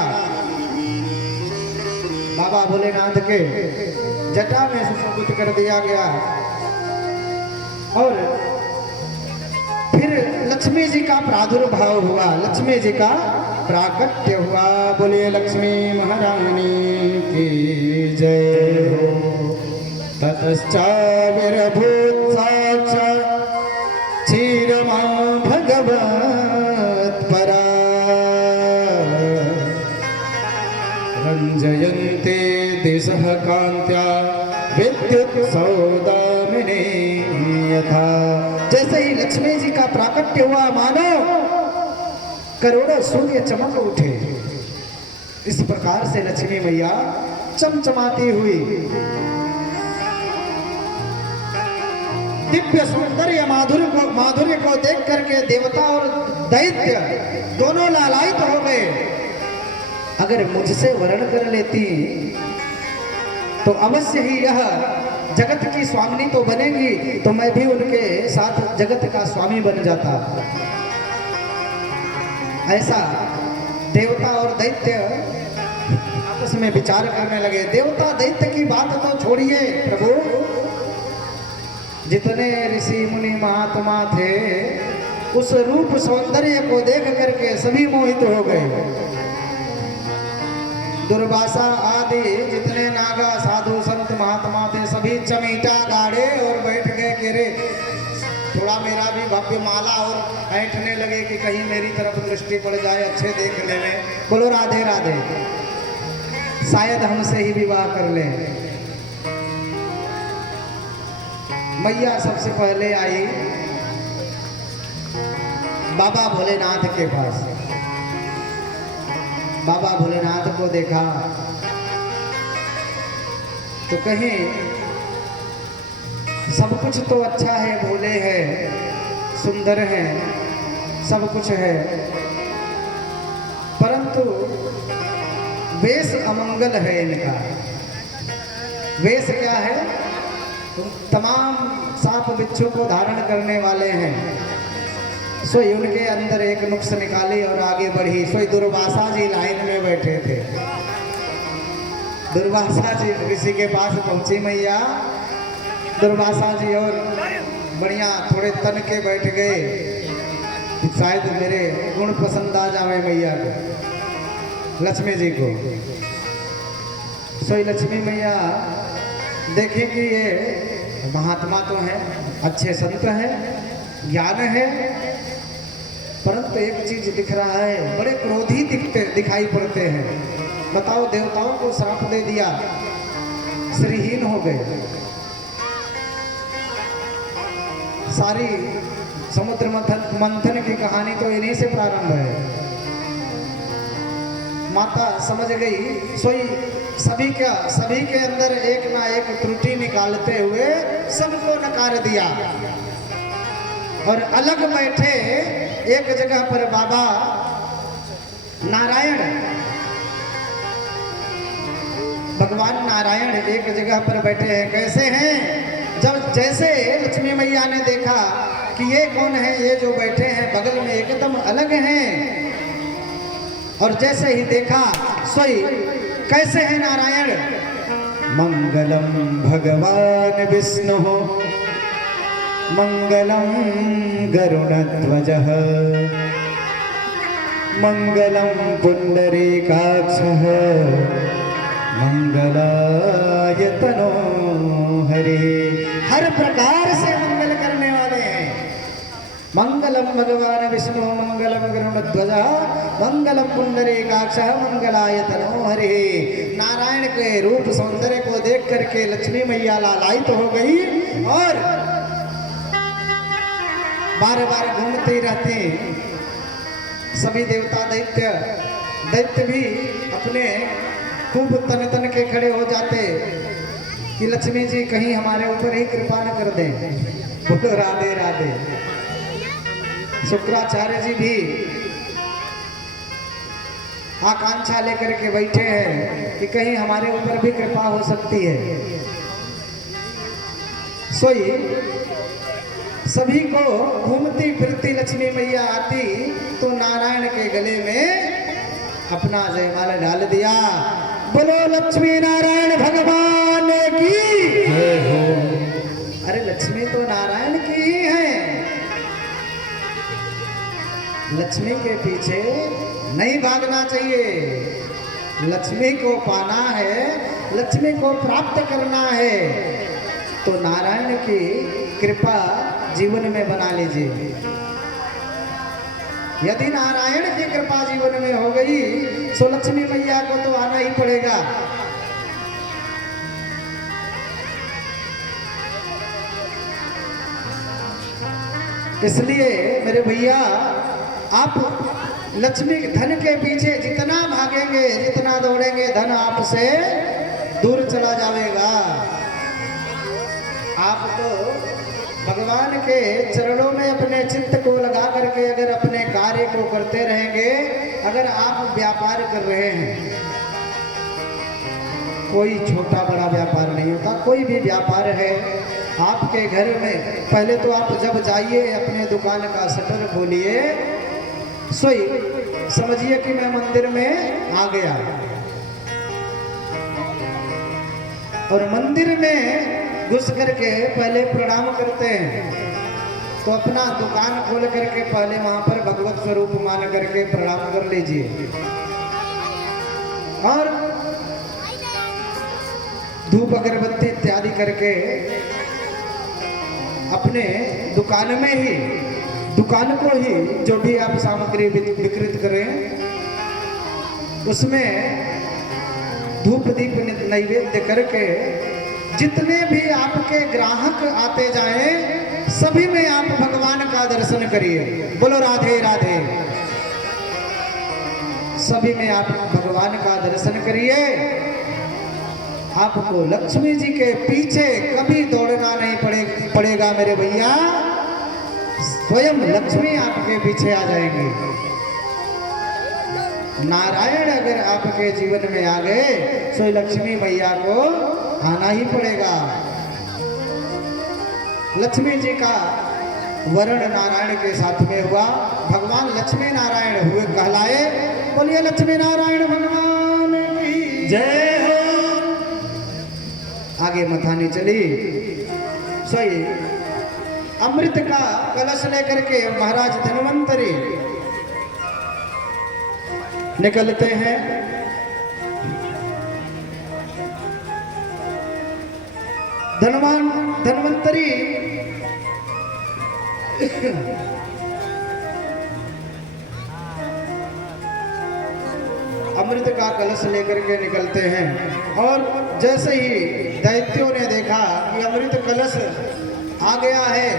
बाबा भोलेनाथ के जटा में सुशोभित कर दिया गया। और फिर लक्ष्मी जी का प्रादुर्भाव हुआ, लक्ष्मी जी का प्राकट्य हुआ। बोलिए लक्ष्मी महारानी की जय हो। ततश्चाविर्भूत साक्षात् क्षीरमा भगवत् परा रंजयन्ते दिशः कान्त्या विद्युत सौदामिनी यथा। जैसे ही लक्ष्मी जी का प्राकट्य हुआ मानो करोड़ों सूर्य चमक उठे। इस प्रकार से लक्ष्मी मैया चमचमाती हुई दिव्य सौंदर्य माधुर्य को देख करके देवता और दैत्य दोनों लालायित हो गए। अगर मुझसे वर्ण कर लेती तो अवश्य ही यह जगत की स्वामिनी तो बनेंगी, तो मैं भी उनके साथ जगत का स्वामी बन जाता। ऐसा देवता और दैत्य आपस में विचार करने लगे। देवता दैत्य की बात तो छोड़िए प्रभु, जितने ऋषि मुनि महात्मा थे उस रूप सौंदर्य को देख करके सभी मोहित हो गए। दुर्वासा आदि जितने नागा साधु संत महात्मा थे सभी चमीटा गाड़े और बैठ गए कि रे थोड़ा मेरा भी भव्य माला, और ऐंठने लगे कि कहीं मेरी तरफ दृष्टि पड़ जाए अच्छे देखने में। बोलो राधे राधे, शायद हमसे ही विवाह कर ले। मैया सबसे पहले आई बाबा भोलेनाथ के पास। बाबा भोलेनाथ को देखा तो कहीं सब कुछ तो अच्छा है, भोले हैं, सुंदर हैं, सब कुछ है, परंतु वेश अमंगल है इनका। वेश क्या है? तमाम सांप बिच्छू को धारण करने वाले हैं। सोई उनके अंदर एक नुक्स निकाली और आगे बढ़ी। सोई दुर्वासा जी लाइन में बैठे थे। दुर्वासा जी ऋषि के पास पहुंची मैया। दुर्वासा जी और बढ़िया थोड़े तन के बैठ गए, शायद मेरे गुण पसंद आ जावे मैया को, लक्ष्मी जी को। सोई लक्ष्मी मैया देखें कि ये महात्मा तो हैं, अच्छे संत हैं, ज्ञान है, परंतु एक चीज दिख रहा है, बड़े क्रोधी दिखाई पड़ते हैं। बताओ, देवताओं को श्राप दे दिया, श्रीहीन हो गए। सारी समुद्र मंथन की कहानी तो इन्हीं से प्रारंभ है। माता समझ गई। सोई सभी के अंदर एक ना एक त्रुटि निकालते हुए सबको नकार दिया और अलग बैठे एक जगह पर बाबा नारायण, भगवान नारायण एक जगह पर बैठे हैं। कैसे हैं? जब जैसे लक्ष्मी मैया ने देखा कि ये कौन है, ये जो बैठे हैं बगल में एकदम अलग हैं, और जैसे ही देखा सोई कैसे है नारायण? मंगलम भगवान विष्णु मंगलम गरुड़ध्वजः मंगलम पुंडरीकाक्षः मंगलाय तनोहरि। हर प्रकार से मंगल करने वाले हैं। मंगलम भगवान विष्णु मंगलम गरुड़ध्वज मंगलम पुंडरीकाक्ष मंगलाय तनो हरि। नारायण के रूप सौंदर्य को देख करके लक्ष्मी मैया लालायित हो गई और बार बार घूमती रहती। सभी देवता दैत्य भी अपने खूब तन तन के खड़े हो जाते कि लक्ष्मी जी कहीं हमारे ऊपर ही कृपा न कर दें। बोलो राधे राधे। शुक्राचार्य जी भी आकांक्षा लेकर के बैठे हैं कि कहीं हमारे ऊपर भी कृपा हो सकती है। सोई सभी को घूमती फिरती लक्ष्मी मैया आती तो नारायण के गले में अपना जयमाला डाल दिया। बोलो लक्ष्मी नारायण भगवान की जय हो। अरे लक्ष्मी तो नारायण की ही है। लक्ष्मी के पीछे नहीं भागना चाहिए। लक्ष्मी को पाना है, लक्ष्मी को प्राप्त करना है तो नारायण की कृपा जीवन में बना लीजिए। यदि नारायण की कृपा जीवन में हो गई तो लक्ष्मी मैया को तो आना ही पड़ेगा। इसलिए मेरे भैया आप लक्ष्मी धन के पीछे जितना भागेंगे जितना दौड़ेंगे धन आपसे दूर चला जाएगा। आप तो भगवान के चरणों में अपने चित्त को लगा करके अगर अपने कार्य को करते रहेंगे, अगर आप व्यापार कर रहे हैं, कोई छोटा बड़ा व्यापार नहीं होता, कोई भी व्यापार है आपके घर में, पहले तो आप जब जाइए अपने दुकान का शटर खोलिए, सोई समझिए कि मैं मंदिर में आ गया। और मंदिर में घुस करके पहले प्रणाम करते हैं तो अपना दुकान खोल करके पहले वहां पर भगवत स्वरूप मान करके प्रणाम कर लीजिए। और धूप अगरबत्ती इत्यादि करके अपने दुकान में ही, दुकान को ही जो भी आप सामग्री विकृत करें उसमें धूप दीप नैवेद्य करके जितने भी आपके ग्राहक आते जाएं सभी में आप भगवान का दर्शन करिए। बोलो राधे राधे। सभी में आप भगवान का दर्शन करिए। आपको लक्ष्मी जी के पीछे कभी दौड़ना नहीं पड़ेगा मेरे भैया। स्वयं लक्ष्मी आपके पीछे आ जाएंगी। नारायण अगर आपके जीवन में आ गए तो लक्ष्मी मैया को आना ही पड़ेगा। लक्ष्मी जी का वर्ण नारायण के साथ में हुआ, भगवान लक्ष्मी नारायण हुए कहलाए। बोलिए लक्ष्मी नारायण भगवान की जय हो। आगे मथानी चली। सोई अमृत का कलश लेकर के महाराज धन्वंतरी निकलते हैं। धन्वंतरी अमृत का कलश लेकर के निकलते हैं और जैसे ही दैत्यों ने देखा कि अमृत कलश आ गया है,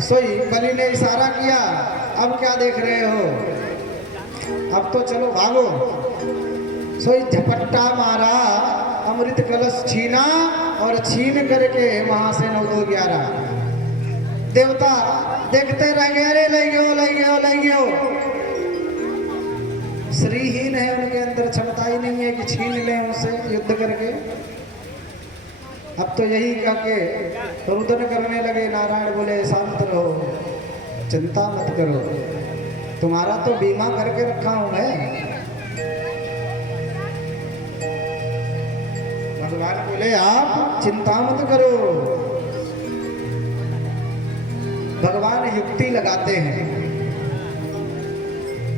सोई बलि ने इशारा किया, अब क्या देख रहे हो, अब तो चलो भागो। सोई झपट्टा मारा, अमृत कलश छीना और छीन करके वहां से 9 2 11 देवता देखते रह गए। अरे ले गयो ले गयो ले गयो। श्रीहीन है, उनके अंदर क्षमता ही नहीं है कि छीन ले उनसे युद्ध करके। अब तो यही कह के रुदन करने लगे। नारायण बोले शांत रहो, चिंता मत करो, तुम्हारा तो बीमा करके रखा हूं मैं। भगवान बोले आप चिंता मत करो। भगवान युक्ति लगाते हैं।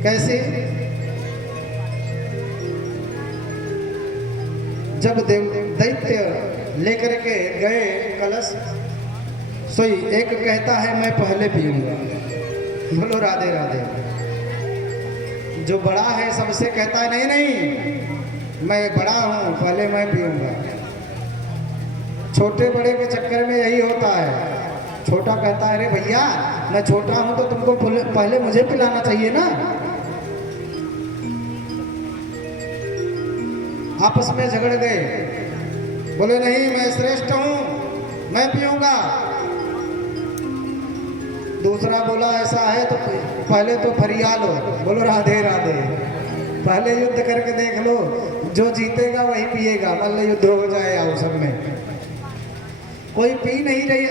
कैसे? जब दैत्य लेकर के गए कलश, सोई एक कहता है मैं पहले पीऊंगा, बोलो राधे राधे। जो बड़ा है सबसे कहता है नहीं नहीं मैं बड़ा हूं पहले मैं पीऊंगा। छोटे बड़े के चक्कर में यही होता है। छोटा कहता है अरे भैया मैं छोटा हूं तो तुमको पहले मुझे पिलाना चाहिए ना। आपस में झगड़ गए, बोले नहीं मैं श्रेष्ठ हूं मैं पीऊंगा। दूसरा बोला ऐसा है तो पहले तो फरिया लो। बोलो राधे राधे। पहले युद्ध करके देख लो, जो जीतेगा वही पिएगा। मल्ल युद्ध हो जाए अवसर में। कोई पी नहीं रही,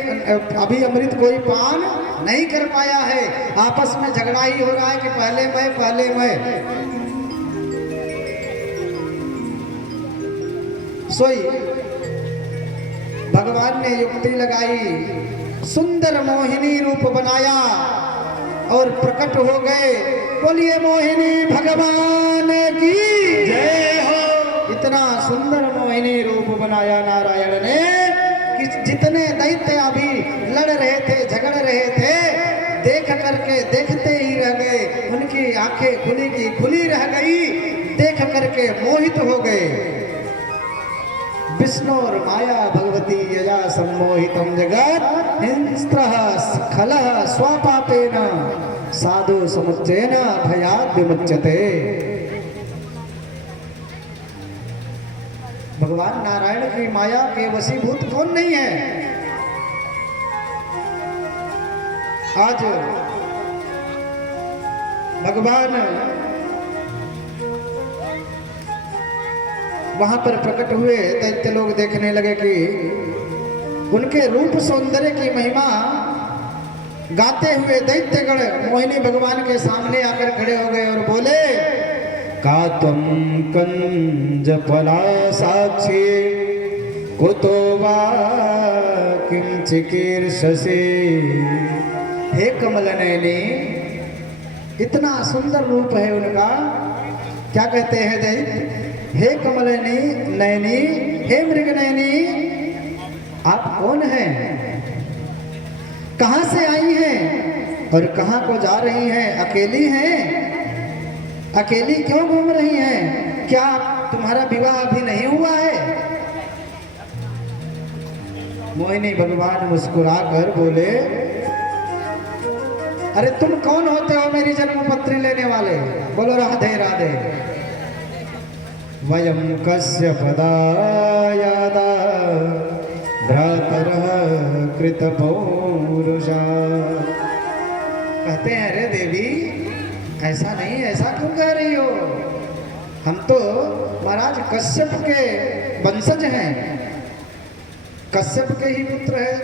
अभी अमृत कोई पान नहीं कर पाया है। आपस में झगड़ा ही हो रहा है कि पहले मैं। सोई भगवान ने युक्ति लगाई, सुंदर मोहिनी रूप बनाया और प्रकट हो गए। बोलिए मोहिनी भगवान की जय हो। इतना सुंदर मोहिनी रूप बनाया नारायण ने कि जितने दैत्य अभी लड़ रहे थे झगड़ रहे थे, देख करके देखते ही रह गए। उनकी आंखें खुली की खुली रह गई, देख करके मोहित हो गए। विष्णु और माया भगवती यया सम्मोहितम जगत हिंस्त्रः खलः स्वपापेन साधु समुच्चयेन भयाद् विमुच्यते। भगवान नारायण की माया के वशीभूत कौन नहीं है। आज भगवान वहां पर प्रकट हुए, दैत्य लोग देखने लगे कि उनके रूप सौंदर्य की महिमा गाते हुए दैत्यगण मोहिनी भगवान के सामने आकर खड़े हो गए और बोले का त्वं कंज फला साक्षी कुतो वा किंचिकीर्षसि। हे कमल नयनी, इतना सुंदर रूप है उनका। क्या कहते हैं दैत्य, हे कमल नयनी, हे मृग नयनी, आप कौन हैं, कहां से आई हैं और कहां को जा रही हैं? अकेली हैं? अकेली क्यों घूम रही हैं? क्या तुम्हारा विवाह अभी नहीं हुआ है? मोहिनी भगवान मुस्कुराकर बोले अरे तुम कौन होते हो मेरी जन्मपत्री लेने वाले? बोलो राधे राधे। वयं कस्य पदायादा भ्रातरः कृतपौरुषा। कहते हैं अरे देवी ऐसा नहीं, ऐसा क्यों कह रही हो? हम तो महाराज कश्यप के वंशज हैं, कश्यप के ही पुत्र हैं।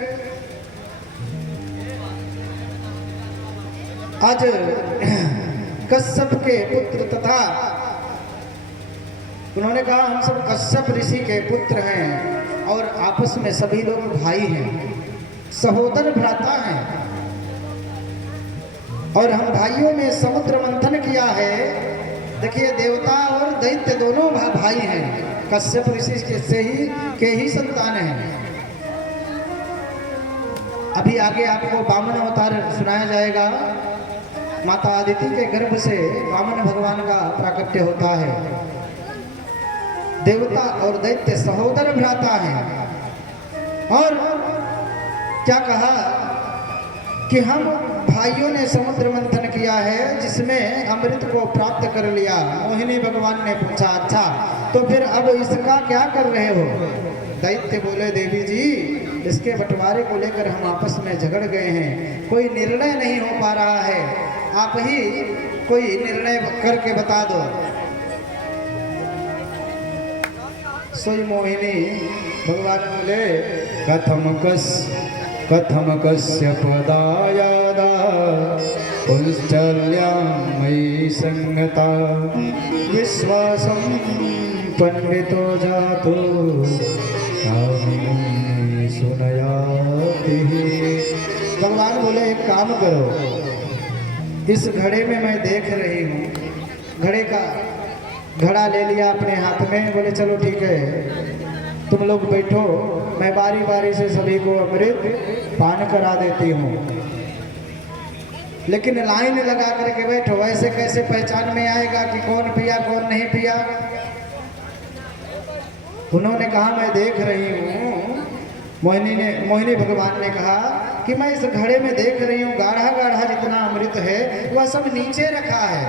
आज कश्यप के पुत्र तथा उन्होंने कहा हम सब कश्यप ऋषि के पुत्र हैं और आपस में सभी लोग भाई हैं, सहोदर भ्राता हैं। और हम भाइयों में समुद्र मंथन किया है। देखिए देवता और दैत्य दोनों भाई हैं, कश्यप ऋषि के ही संतान हैं। अभी आगे आपको वामन अवतार सुनाया जाएगा। माता आदिति के गर्भ से वामन भगवान का प्राकट्य होता है। देवता और दैत्य सहोदर भ्राता हैं। और क्या कहा कि हम भाइयों ने समुद्र मंथन किया है जिसमें अमृत को प्राप्त कर लिया। मोहिनी भगवान ने पूछा अच्छा तो फिर अब इसका क्या कर रहे हो? दैत्य बोले देवी जी इसके बंटवारे को लेकर हम आपस में झगड़ गए हैं, कोई निर्णय नहीं हो पा रहा है, आप ही कोई निर्णय करके बता दो। सोई मोहिनी भगवान बोले कथम कस्य पदायादा पुंश्चल्यां मयि संगता विश्वासं पंडितो जातो कामिनी सुनयाति। भगवान बोले एक काम करो, इस घड़े में मैं देख रही हूँ, घड़ा ले लिया अपने हाथ में। बोले चलो ठीक है तुम लोग बैठो, मैं बारी बारी से सभी को अमृत पान करा देती हूँ। लेकिन लाइन लगा करके बैठो, ऐसे कैसे पहचान में आएगा कि कौन पिया कौन नहीं पिया। उन्होंने कहा मैं देख रही हूँ, मोहिनी भगवान ने कहा कि मैं इस घड़े में देख रही हूँ गाढ़ा गाढ़ा जितना अमृत है वह सब नीचे रखा है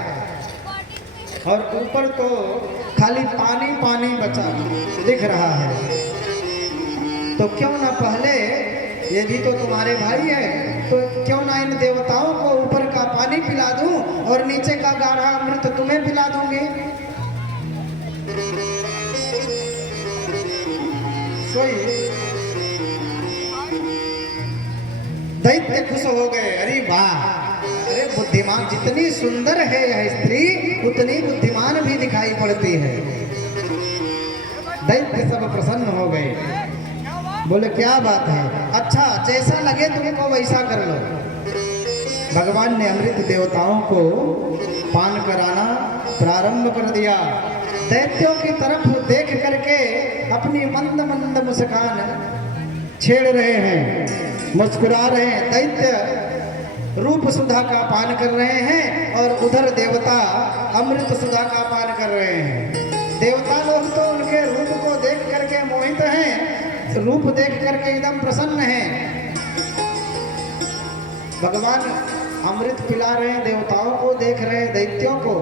और ऊपर तो खाली पानी पानी बचा दिख रहा है। तो क्यों ना पहले, ये भी तो तुम्हारे भाई है, तो क्यों ना इन देवताओं को ऊपर का पानी पिला दूं और नीचे का गाढ़ा अमृत तुम्हें पिला दूंगी। सोई दैत्य खुश हो गए, अरे वाह, अरे बुद्धिमान, जितनी सुंदर है यह स्त्री उतनी बुद्धिमान भी दिखाई पड़ती है। दैत्य सब प्रसन्न हो गए, बोले क्या बात है, अच्छा जैसा लगे तुमको वैसा कर लो। भगवान ने अमृत देवताओं को पान कराना प्रारंभ कर दिया। दैत्यों की तरफ देख करके अपनी मंद मंद मुस्कान छेड़ रहे हैं, मुस्कुरा रहे हैं। दैत्य रूप सुधा का पान कर रहे हैं और उधर देवता अमृत सुधा का पान कर रहे हैं। देवता लोग तो उनके रूप को देख करके मोहित हैं, रूप देख करके एकदम प्रसन्न हैं। भगवान अमृत पिला रहे हैं, देवताओं को देख रहे हैं, दैत्यों को,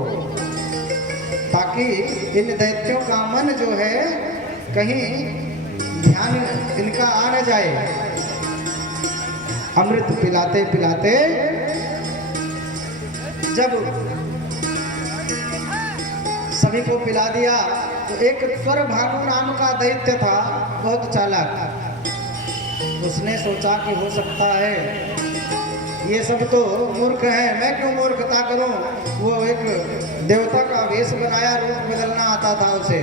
ताकि इन दैत्यों का मन जो है कहीं ध्यान इनका आ न जाए। अमृत पिलाते पिलाते जब सभी को पिला दिया तो एक स्वर भानु नाम का दैत्य था, बहुत चालाक। उसने सोचा कि हो सकता है ये सब तो मूर्ख है, मैं क्यों मूर्खता करूं। वो एक देवता का वेश बनाया, रूप बदलना आता था उसे,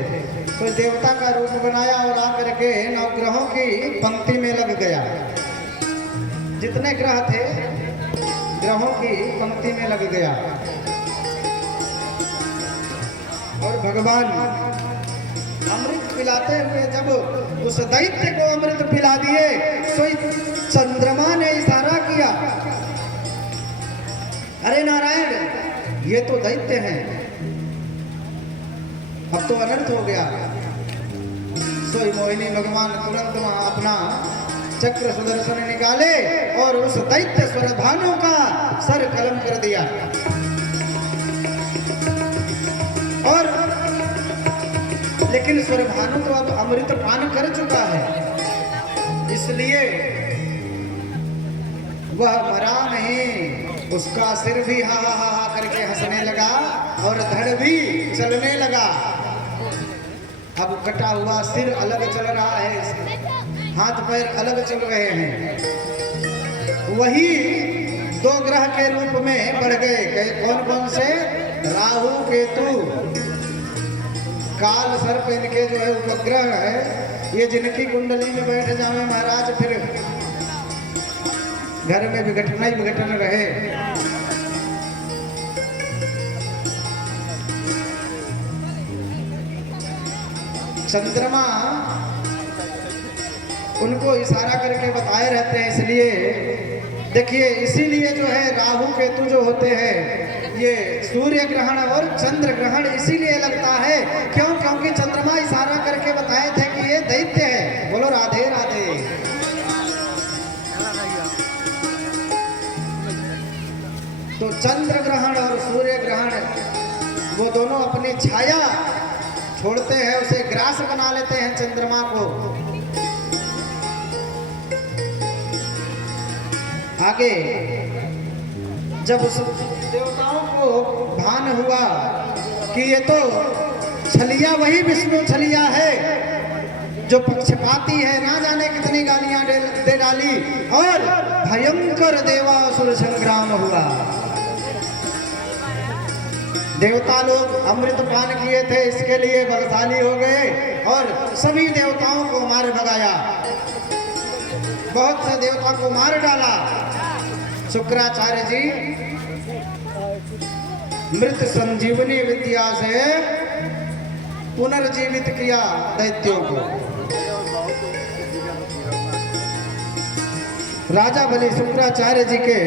तो देवता का रूप बनाया और आकर के नवग्रहों की पंक्ति में लग गया। जितने ग्रह थे ग्रहों की पंक्ति में लग गया और भगवान अमृत पिलाते हुए जब उस दैत्य को अमृत पिला दिए तो चंद्रमा ने इशारा किया, अरे नारायण ये तो दैत्य हैं, अब तो अनर्थ हो गया। सोई मोहिनी भगवान तुरंत अपना चक्र सुदर्शन निकाले और उस दैत्य स्वरभानु का सर कलम कर दिया। और लेकिन स्वरभानु तो अब अमृत पान कर चुका है, इसलिए वह मरा नहीं, उसका सिर भी हा हा हा करके हंसने लगा और धड़ भी चलने लगा। अब कटा हुआ सिर अलग चल रहा है, हाथ पैर अलग चल रहे हैं। वही दो ग्रह के रूप में बढ़ गए, कौन कौन से, राहु केतु, काल सर्प, इनके जो है उपग्रह है। ये जिनकी कुंडली में बैठ जावे महाराज फिर घर में विघटना ही विघटन रहे। चंद्रमा उनको इशारा करके बताए रहते हैं, इसलिए देखिए, इसीलिए जो है राहु केतु जो होते हैं ये सूर्य ग्रहण और चंद्र ग्रहण इसीलिए लगता है, क्यों, क्योंकि चंद्रमा इशारा करके बताए थे कि ये दैत्य है। बोलो राधे राधे। तो चंद्र ग्रहण और सूर्य ग्रहण वो दोनों अपनी छाया छोड़ते हैं, उसे ग्रास बना लेते हैं चंद्रमा को। आगे जब उस देवताओं को भान हुआ कि ये तो छलिया वही विष्णु छलिया है जो पक्षपाती है, ना जाने कितनी गालियां दे डाली और भयंकर देवासुर संग्राम हुआ। देवता लोग अमृत पान किए थे, इसके लिए बलशाली हो गए और सभी देवताओं को मार भगाया, बहुत से देवता को मार डाला। शुक्राचार्य जी मृत संजीवनी विद्या से पुनर्जीवित किया दैत्यों को। राजा बलि शुक्राचार्य जी के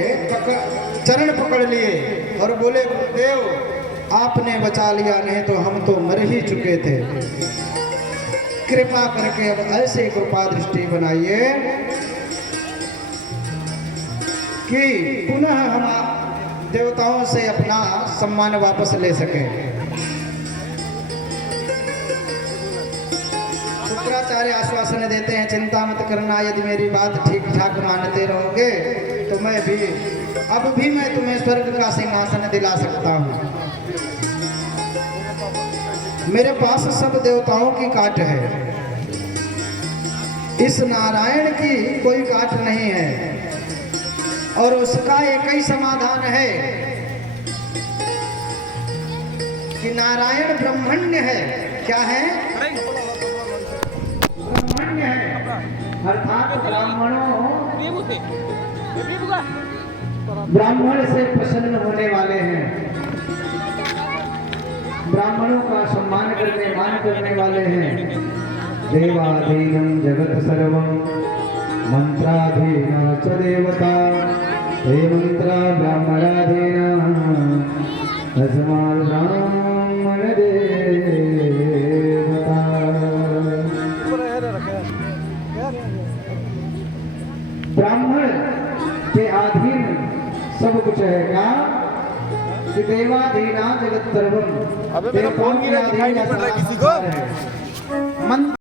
चरण पकड़ लिए और बोले गुरुदेव आपने बचा लिया, नहीं तो हम तो मर ही चुके थे। कृपा करके अब ऐसे कृपा दृष्टि बनाइए कि पुनः हम देवताओं से अपना सम्मान वापस ले सकें। शुक्राचार्य आश्वासन देते हैं, चिंता मत करना, यदि मेरी बात ठीक ठाक मानते रहोगे तो मैं भी अब भी मैं तुम्हें स्वर्ग का सिंहासन दिला सकता हूँ। मेरे पास सब देवताओं की काट है, इस नारायण की कोई काट नहीं है, और उसका एक ही समाधान है कि नारायण ब्रह्मण्य है। क्या है? ब्रह्मण्य है, अर्थात ब्राह्मण से प्रसन्न होने वाले हैं, ब्राह्मणों का सम्मान करने मान करने वाले हैं। देवाधीनं जगत सर्वं मंत्राधीना च देवता, हे मंत्रा ब्राह्मणाधीना तस्मात् ब्राह्मण देवता। ब्राह्मण के अधीन सब कुछ है। क्या? कि देवाधीना जगत सर्वं, अबे मेरा फोन गिरा, दिखाई नहीं पड़ रहा किसी को।